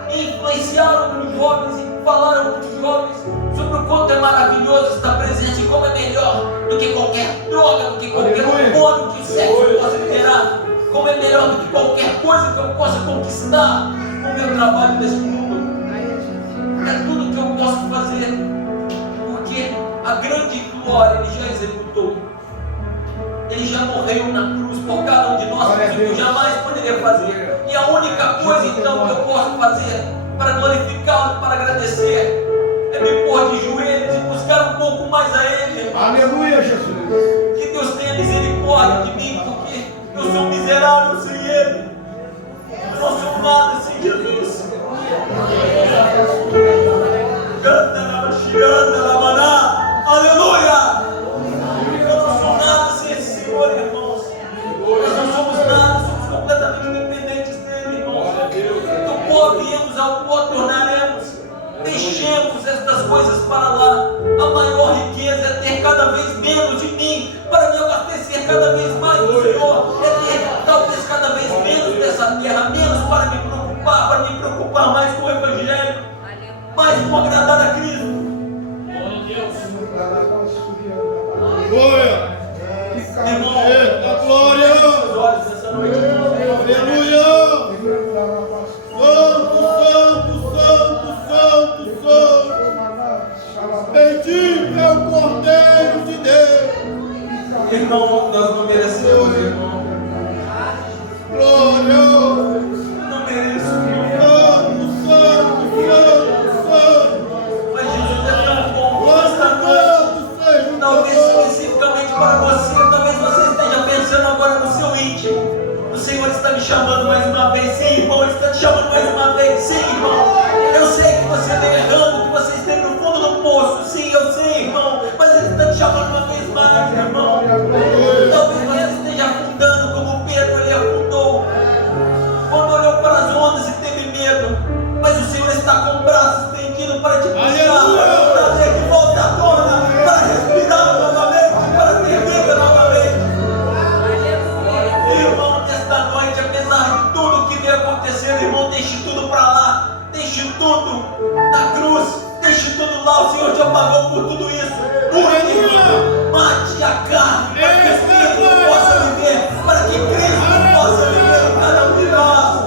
E influenciar outros jovens e falar a outros jovens sobre o quanto é maravilhoso estar presente e como é melhor do que qualquer droga, do que qualquer hormônio que o sexo possa liberar, como é melhor do que qualquer coisa que eu possa conquistar com o meu trabalho neste mundo. É tudo que eu posso fazer, porque a grande glória Ele já executou. Ele já morreu na cruz por cada um de nós, que eu jamais poderia fazer. E a única coisa então que eu posso fazer para glorificá-lo, para agradecer, é me pôr de joelhos e buscar um pouco mais a Ele. Aleluia, Jesus. Que Deus tenha misericórdia de mim, porque eu sou miserável sem Ele. Eu não sou nada sem Jesus. Canta na baixia, na maná. Aleluia! Eu não sou nada sem esse Senhor, irmãos. Nós não somos nada, somos completamente dependentes dEle, irmãos. Do pó viemos, ao pó tornaremos. Deixemos estas coisas para lá. A maior riqueza é ter cada vez menos de mim, para me abastecer cada vez mais do Senhor. É ter talvez cada vez menos dessa terra, menos para me preocupar mais com o Evangelho, mais com agradar a Cristo. Glória. Irmão, Eita, glória. feche seus olhos nessa noite. Aleluia. Santo, santo, santo, santo, santo. Bendito é o Cordeiro de Deus. Irmão, nós não merecemos, irmão. Glória. Não mereço, irmão. Santo, santo, santo, santo. Mas Jesus é tão bom que esta Santo, noite, Senhor. talvez especificamente para você, talvez você esteja pensando agora no seu íntimo. O Senhor está me chamando mais uma vez. Sim, irmão, Ele está te chamando mais uma vez. Sim, irmão. Eu sei que você está errando, que você esteve no fundo do poço. Sim, eu sei, irmão. Mas Ele está te chamando uma vez mais, irmão. Talvez você esteja afundando como Pedro ele afundou, quando olhou para as ondas e teve medo. Mas o Senhor está com o braço estendido para te puxar, para te trazer de volta à tona, para respirar novamente, para ter vida novamente. Irmão, nesta noite, apesar de tudo que vem acontecendo, irmão, deixe tudo para lá, deixe tudo na cruz, deixe tudo lá. O Senhor já pagou por tudo isso. Morre, irmão, mate a carne, para que o Espírito possa viver, para que Cristo possa viver em cada um de nós.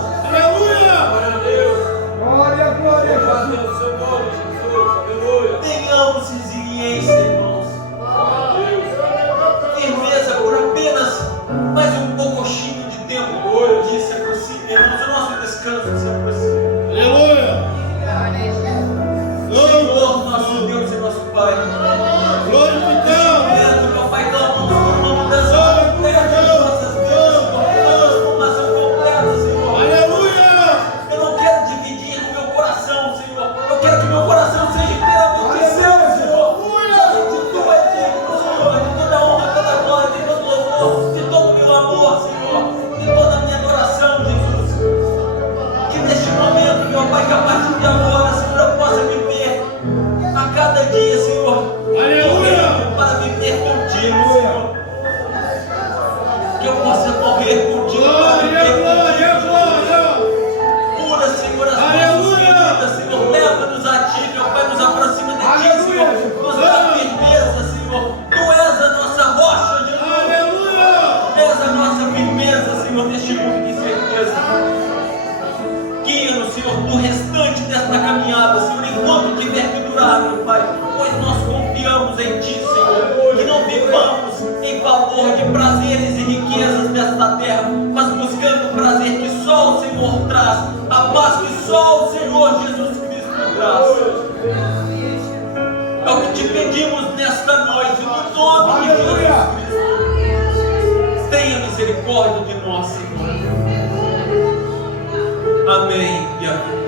Glória, glória, Tenhamos resiliência, irmãos. Firmeza por apenas mais um pouquinho de tempo que se aproxime, irmãos. O nosso descanso se aproxima. aleluia. Senhor, nosso Deus e nosso Pai. Glorificado. Meu Pai, clamamos por uma mudança completa de nossas vidas, uma transformação completa, Senhor. Aleluia. Eu não quero dividir com meu coração, Senhor. Eu quero que meu coração seja inteiramente seu, Senhor. Seja te pedimos nesta noite, no nome de Jesus Cristo. Tenha misericórdia de nós, Senhor. Amém e amém.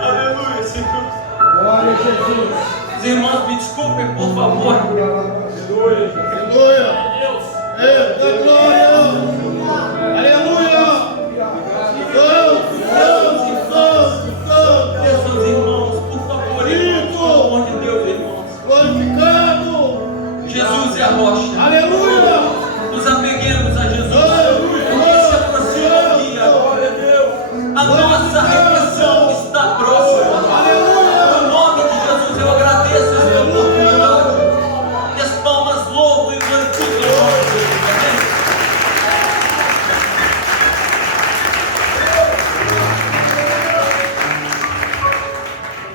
Aleluia, Senhor. Glória a Jesus. Os irmãos, me desculpem, por favor. Aleluia. Deus. Eita glória. Aleluia. Seus irmãos, por favor, irmãos, pelo amor de Deus, irmãos. Glorificado. Jesus é a rocha. Aleluia. Nos apeguemos a Jesus. Aleluia. Porque se aproxima o dia. A nossa redenção está próxima. Aleluia. No nome de Jesus, eu agradeço esta oportunidade. E as palmas louvam e glorificam o nome de Jesus. Amém?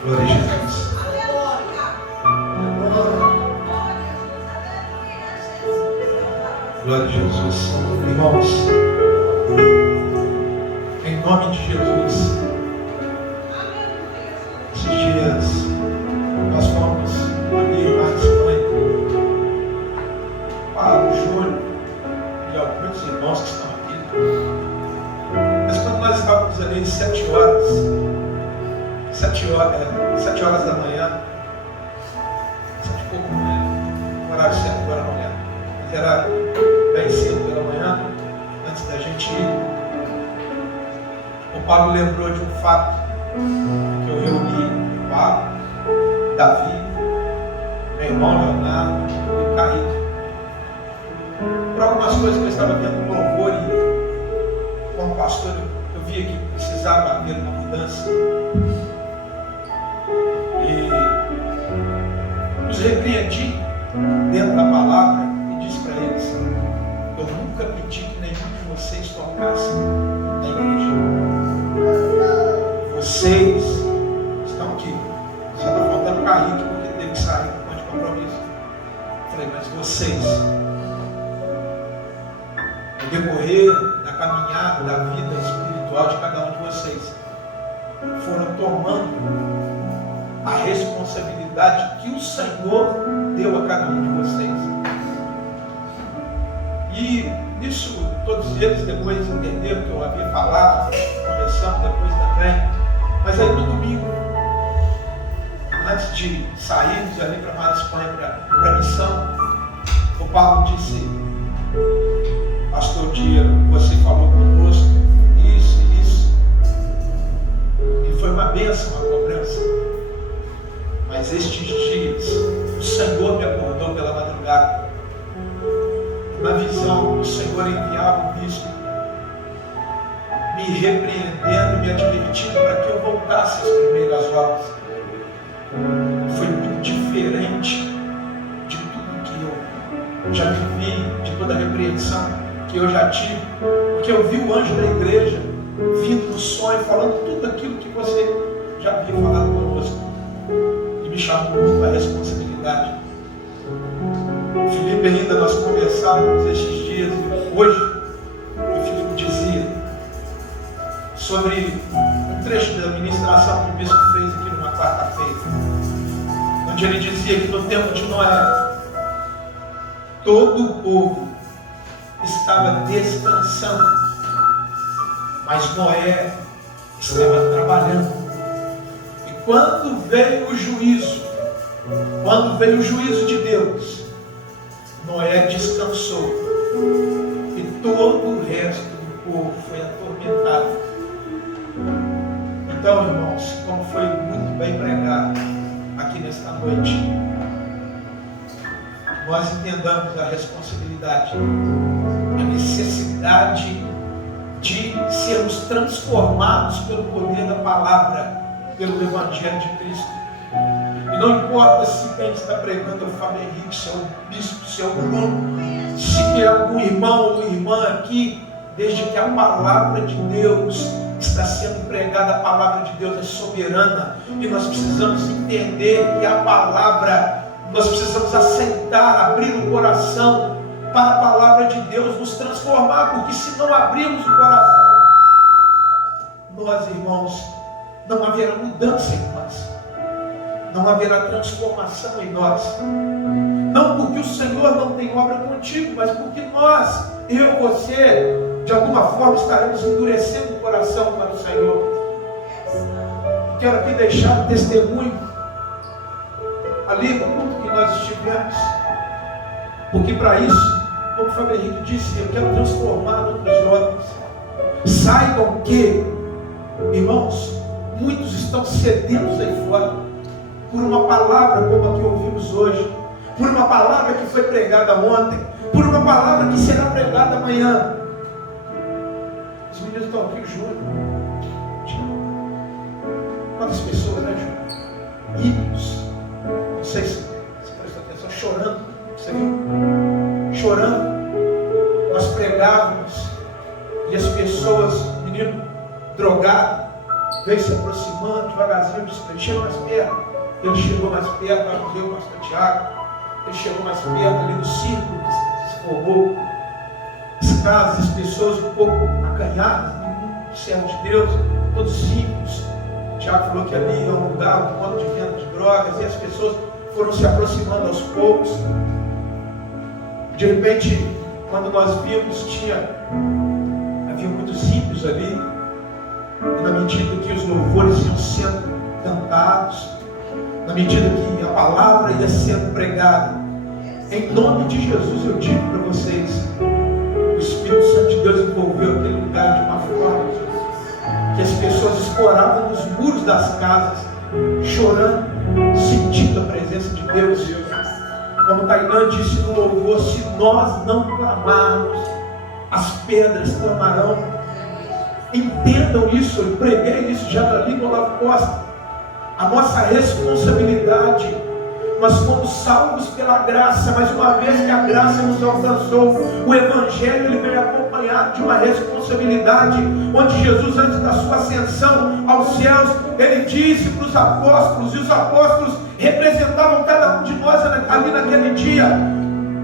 Glória a Jesus. Glória a Jesus. Irmãos, em nome de Jesus, esses dias nós fomos ali na Espanha para o Júlio e alguns irmãos que estão aqui. Mas quando nós estávamos ali 7 horas da manhã, 7 e pouco da manhã, o horário certo agora não lembro, mas era bem cedo pela manhã, antes da gente ir. O Paulo lembrou de um fato que eu reuni o Paulo, Davi, meu irmão Leonardo e o Kaique. Por algumas coisas que eu estava vendo no louvor e como pastor eu via que precisava haver uma mudança. E os repreendi dentro da palavra e disse para eles: eu nunca pedi que nenhum de vocês tocasse na igreja. Vocês estão aqui. Só está faltando o Kaique porque teve que sair por conta de compromisso. Eu falei, mas vocês, no decorrer da caminhada, da vida espiritual de cada um de vocês, foram tomando a responsabilidade que o Senhor deu a cada um de vocês. E isso, todos eles depois entenderam que eu havia falado, conversando depois também. Mas aí no domingo, antes de sairmos ali para a Mar Espanha para a missão, o Paulo disse: pastor Diego, você falou conosco isso e isso. E foi uma bênção a cobrança. Mas estes dias, o Senhor me acordou pela madrugada. Na visão, o Senhor enviava um bispo me repreendendo, me advertindo para que eu voltasse às primeiras obras. Foi muito diferente de tudo que eu já vivi, de toda a repreensão que eu já tive, porque eu vi o anjo da igreja vindo no sonho, falando tudo aquilo que você já havia falado conosco, e me chamou muito a responsabilidade. Felipe, ainda nós conversávamos estes dias, hoje, o Felipe dizia sobre um trecho da ministração que o bispo fez aqui numa quarta-feira, onde ele dizia que no tempo de Noé, todo o povo estava descansando, mas Noé estava trabalhando. E quando veio o juízo de Deus, Noé descansou e todo o resto do povo foi atormentado. Então, irmãos, como foi muito bem pregado aqui nesta noite, nós entendamos a responsabilidade, a necessidade de sermos transformados pelo poder da palavra, pelo Evangelho de Cristo. E não importa se quem está pregando é o Fábio Henrique, se é o bispo, se é o Bruno, se é algum irmão ou irmã aqui, desde que a palavra de Deus está sendo pregada, a palavra de Deus é soberana, e nós precisamos entender que a palavra, nós precisamos aceitar, abrir o coração para a palavra de Deus nos transformar, porque se não abrirmos o coração, haverá mudança em nós, não haverá transformação em nós. Não porque o Senhor não tem obra contigo, mas porque nós, eu, você, de alguma forma estaremos endurecendo o coração para o Senhor. Quero aqui deixar um testemunho ali no culto que nós estivemos, porque para isso, como o Fábio Henrique disse, eu quero transformar outros jovens. Saibam que, irmãos, muitos estão sedentos aí fora por uma palavra como a que ouvimos hoje, por uma palavra que foi pregada ontem, por uma palavra que será pregada amanhã. Os meninos estão aqui, Júnior. Quantas pessoas, né, Júnior? Ímpios. Não sei se você prestou atenção, chorando. Você viu? Chorando. Nós pregávamos e as pessoas, o menino drogado, veio se aproximando devagarzinho, ele chegou mais perto. Ele chegou mais perto, lá morreu bastante água. Ele chegou mais perto ali do círculo que se formou. As casas, as pessoas um pouco acanhadas, nenhum servo de Deus, todos simples. O Tiago falou que ali é um lugar, um ponto de venda de drogas, e as pessoas foram se aproximando aos poucos. De repente, quando nós vimos, havia muitos ímpios ali, e na medida que os louvores iam sendo cantados, na medida que a palavra ia sendo pregada, em nome de Jesus eu digo para vocês, o Espírito Santo de Deus envolveu aquele lugar de uma forma que as pessoas escoravam nos muros das casas, chorando, sentindo a presença de Deus. Como Tainã disse no louvor, se nós não clamarmos, as pedras clamarão. Entendam isso, eu preguei isso já ali no Olavo Costa. A nossa responsabilidade, nós fomos salvos pela graça, mas uma vez que a graça nos alcançou, o Evangelho ele vem acompanhado de uma responsabilidade, onde Jesus, antes da sua ascensão aos céus, ele disse para os apóstolos, e os apóstolos representavam cada um de nós ali naquele dia: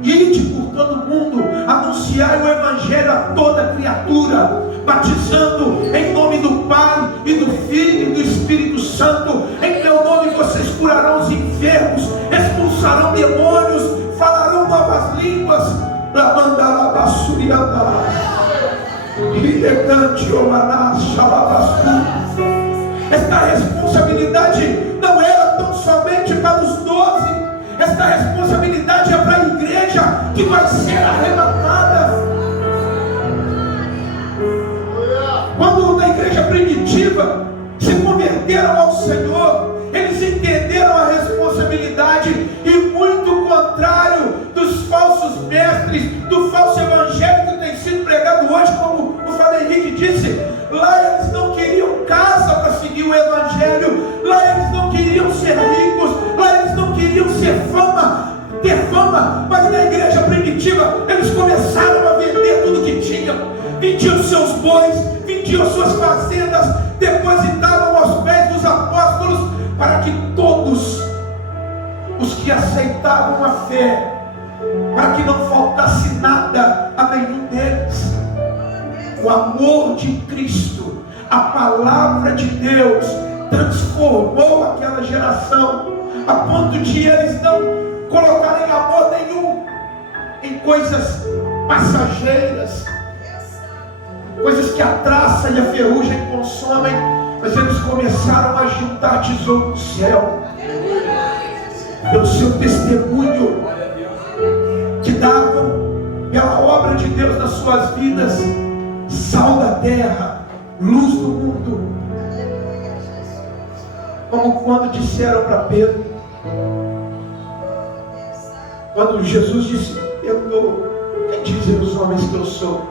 ide por todo mundo, anunciai o Evangelho a toda criatura, batizando em nome do Pai e do Filho e do Espírito Santo. Em meu nome vocês curarão os enfermos, expulsarão demônios, falarão novas línguas. Esta responsabilidade não era tão somente para os 12. Esta responsabilidade é para a igreja que vai ser arrebatada. Quando na igreja primitiva se converteram ao Senhor, eles entenderam a responsabilidade, e muito contrário dos falsos mestres, do falso evangelho que tem sido pregado hoje, como o Fábio Henrique disse. Lá eles não queriam casa para seguir o evangelho, lá eles não queriam ser ricos, lá eles não queriam ter fama, mas na igreja primitiva eles começaram a vender tudo que tinham, vendiam seus bois, vendiam suas fazendas, depositavam aos pés dos apóstolos, para que todos os que aceitavam a fé, para que não faltasse nada a nenhum deles. O amor de Cristo, a palavra de Deus, transformou aquela geração, a ponto de eles não colocarem amor nenhum em coisas passageiras, coisas que a traça e a ferrugem consomem, mas eles começaram a juntar tesouro no céu, pelo seu testemunho que davam, pela obra de Deus nas suas vidas, sal da terra, luz do mundo. Como quando disseram para Pedro, quando Jesus disse: Pedro, quem dizem os homens que eu sou?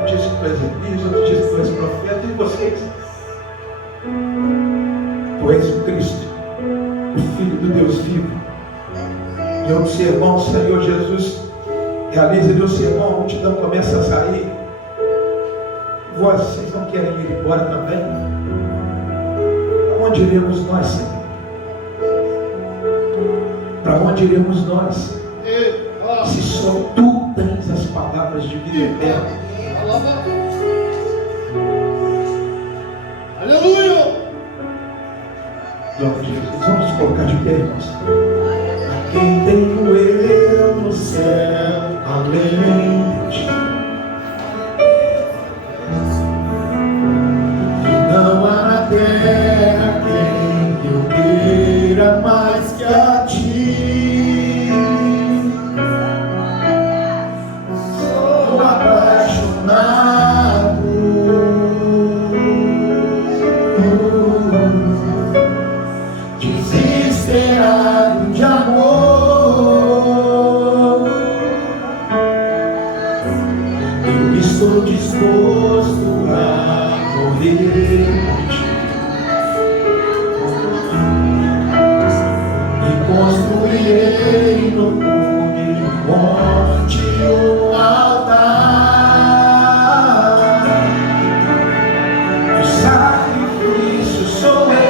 Um diz que tu és Elias, outro diz que tu és profeta, e vocês? Tu és o Cristo, o Filho do Deus vivo. E o sermão do Senhor Jesus realiza ali o sermão, a multidão começa a sair. E vocês não querem ir embora também? Para onde iremos nós, Senhor? Para onde iremos nós? Se só tu tens as palavras de vida eterna. Em nome de Jesus. Vamos colocar de pé, irmãos. A quem tenho eu no céu, além de ti? E não há na terra quem eu queira mais que a ti. Sou apaixonado, desesperado de amor. Eu estou disposto a morrer por ti e construirei no cume monte um altar. O sacrifício sou eu.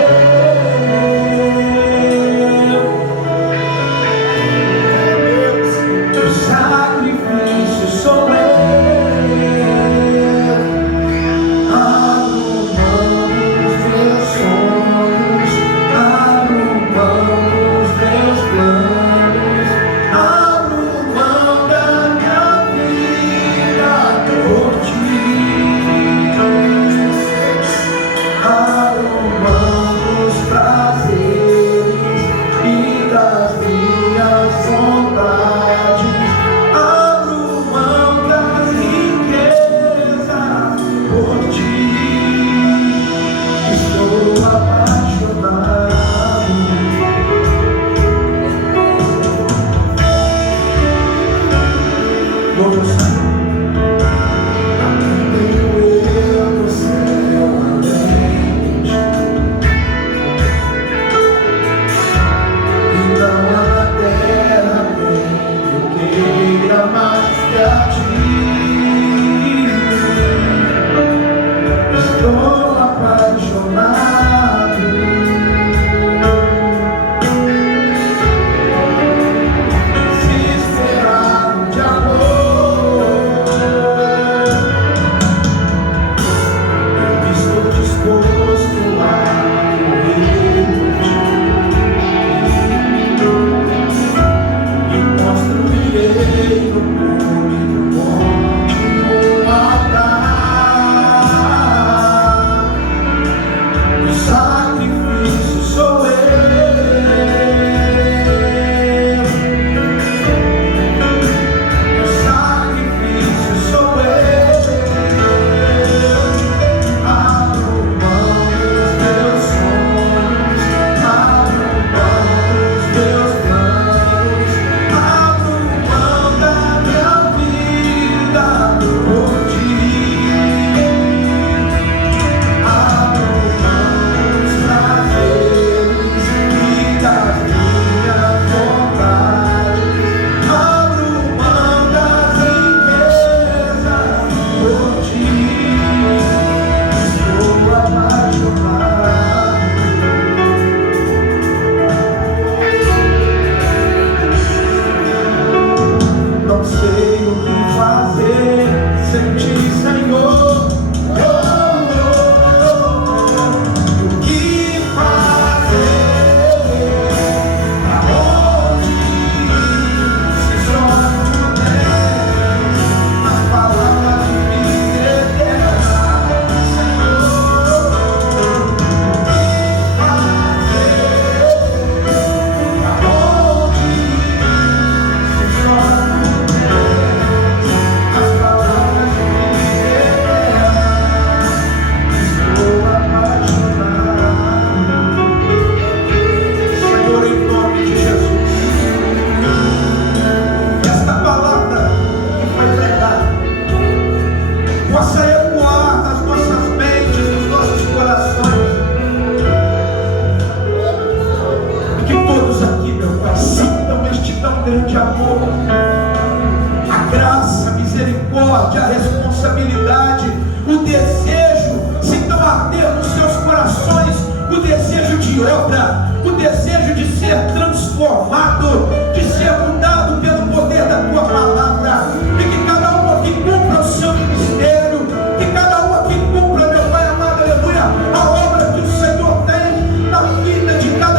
De cada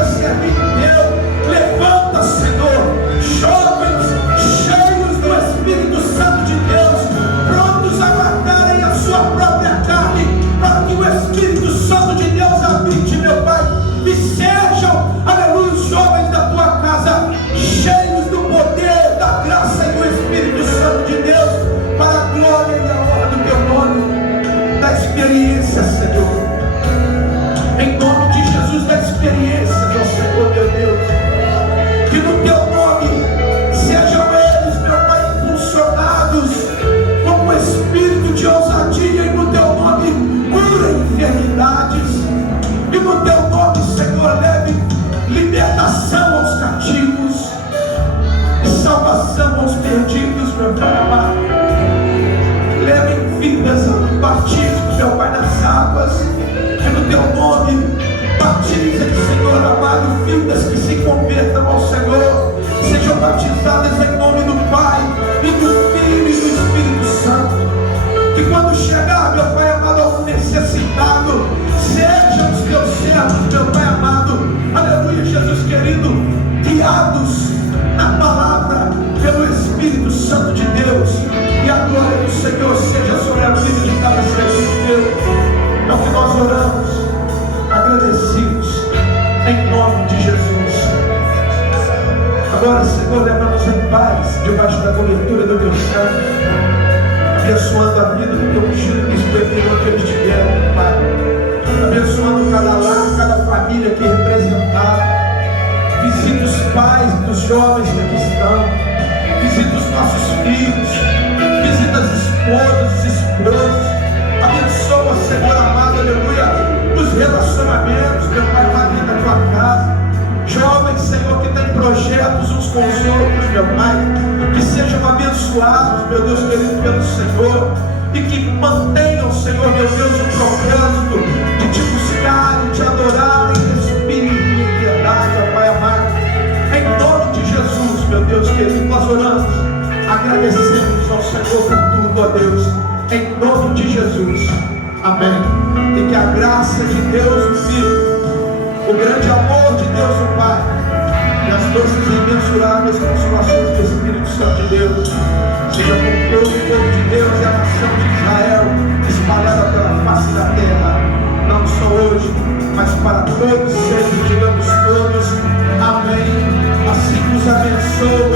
batismo, meu Pai, nas águas, que no teu nome batiza, Senhor amado, vidas que se convertam ao Senhor, sejam batizadas em nome do Pai, e do Filho e do Espírito Santo. Que quando chegar, meu Pai amado, algum necessitado, sejam os teus servos, meu Pai amado, aleluia, Jesus querido, guiados na palavra pelo Espírito Santo de Deus, e a glória do Senhor seja sobre a vida de cada ser teu. É o que nós oramos, agradecidos, em nome de Jesus. Agora, Senhor, leva-nos em paz, debaixo da cobertura do teu sangue, abençoando a vida do teu ungido que experimentou que eles tiveram, Pai. Abençoando cada lar, cada família aqui representada. Visita os pais dos jovens que aqui estão. Visita os nossos filhos. Visita as esposas, os esposos. Abençoa, Senhor amado, aleluia, os relacionamentos, meu Pai, lá dentro da tua casa. Jovens, Senhor, que têm projetos uns com os outros, meu Pai, que sejam abençoados, meu Deus querido, pelo Senhor, e que mantenham, Senhor, meu Deus, o propósito de te buscarem, te adorarem em espírito e em verdade, ó Pai amado. Em nome de Jesus, meu Deus querido, nós oramos, agradecemos ao Senhor por tudo, ó Deus, em nome de Jesus. Amém. E que a graça de Deus, o Filho, o grande amor de Deus, o Pai, e as doces e imensuráveis consolações do Espírito Santo de Deus, seja com todo o povo de Deus e a nação de Israel, espalhada pela face da terra, não só hoje, mas para todos sempre, digamos todos, amém. Assim nos abençoe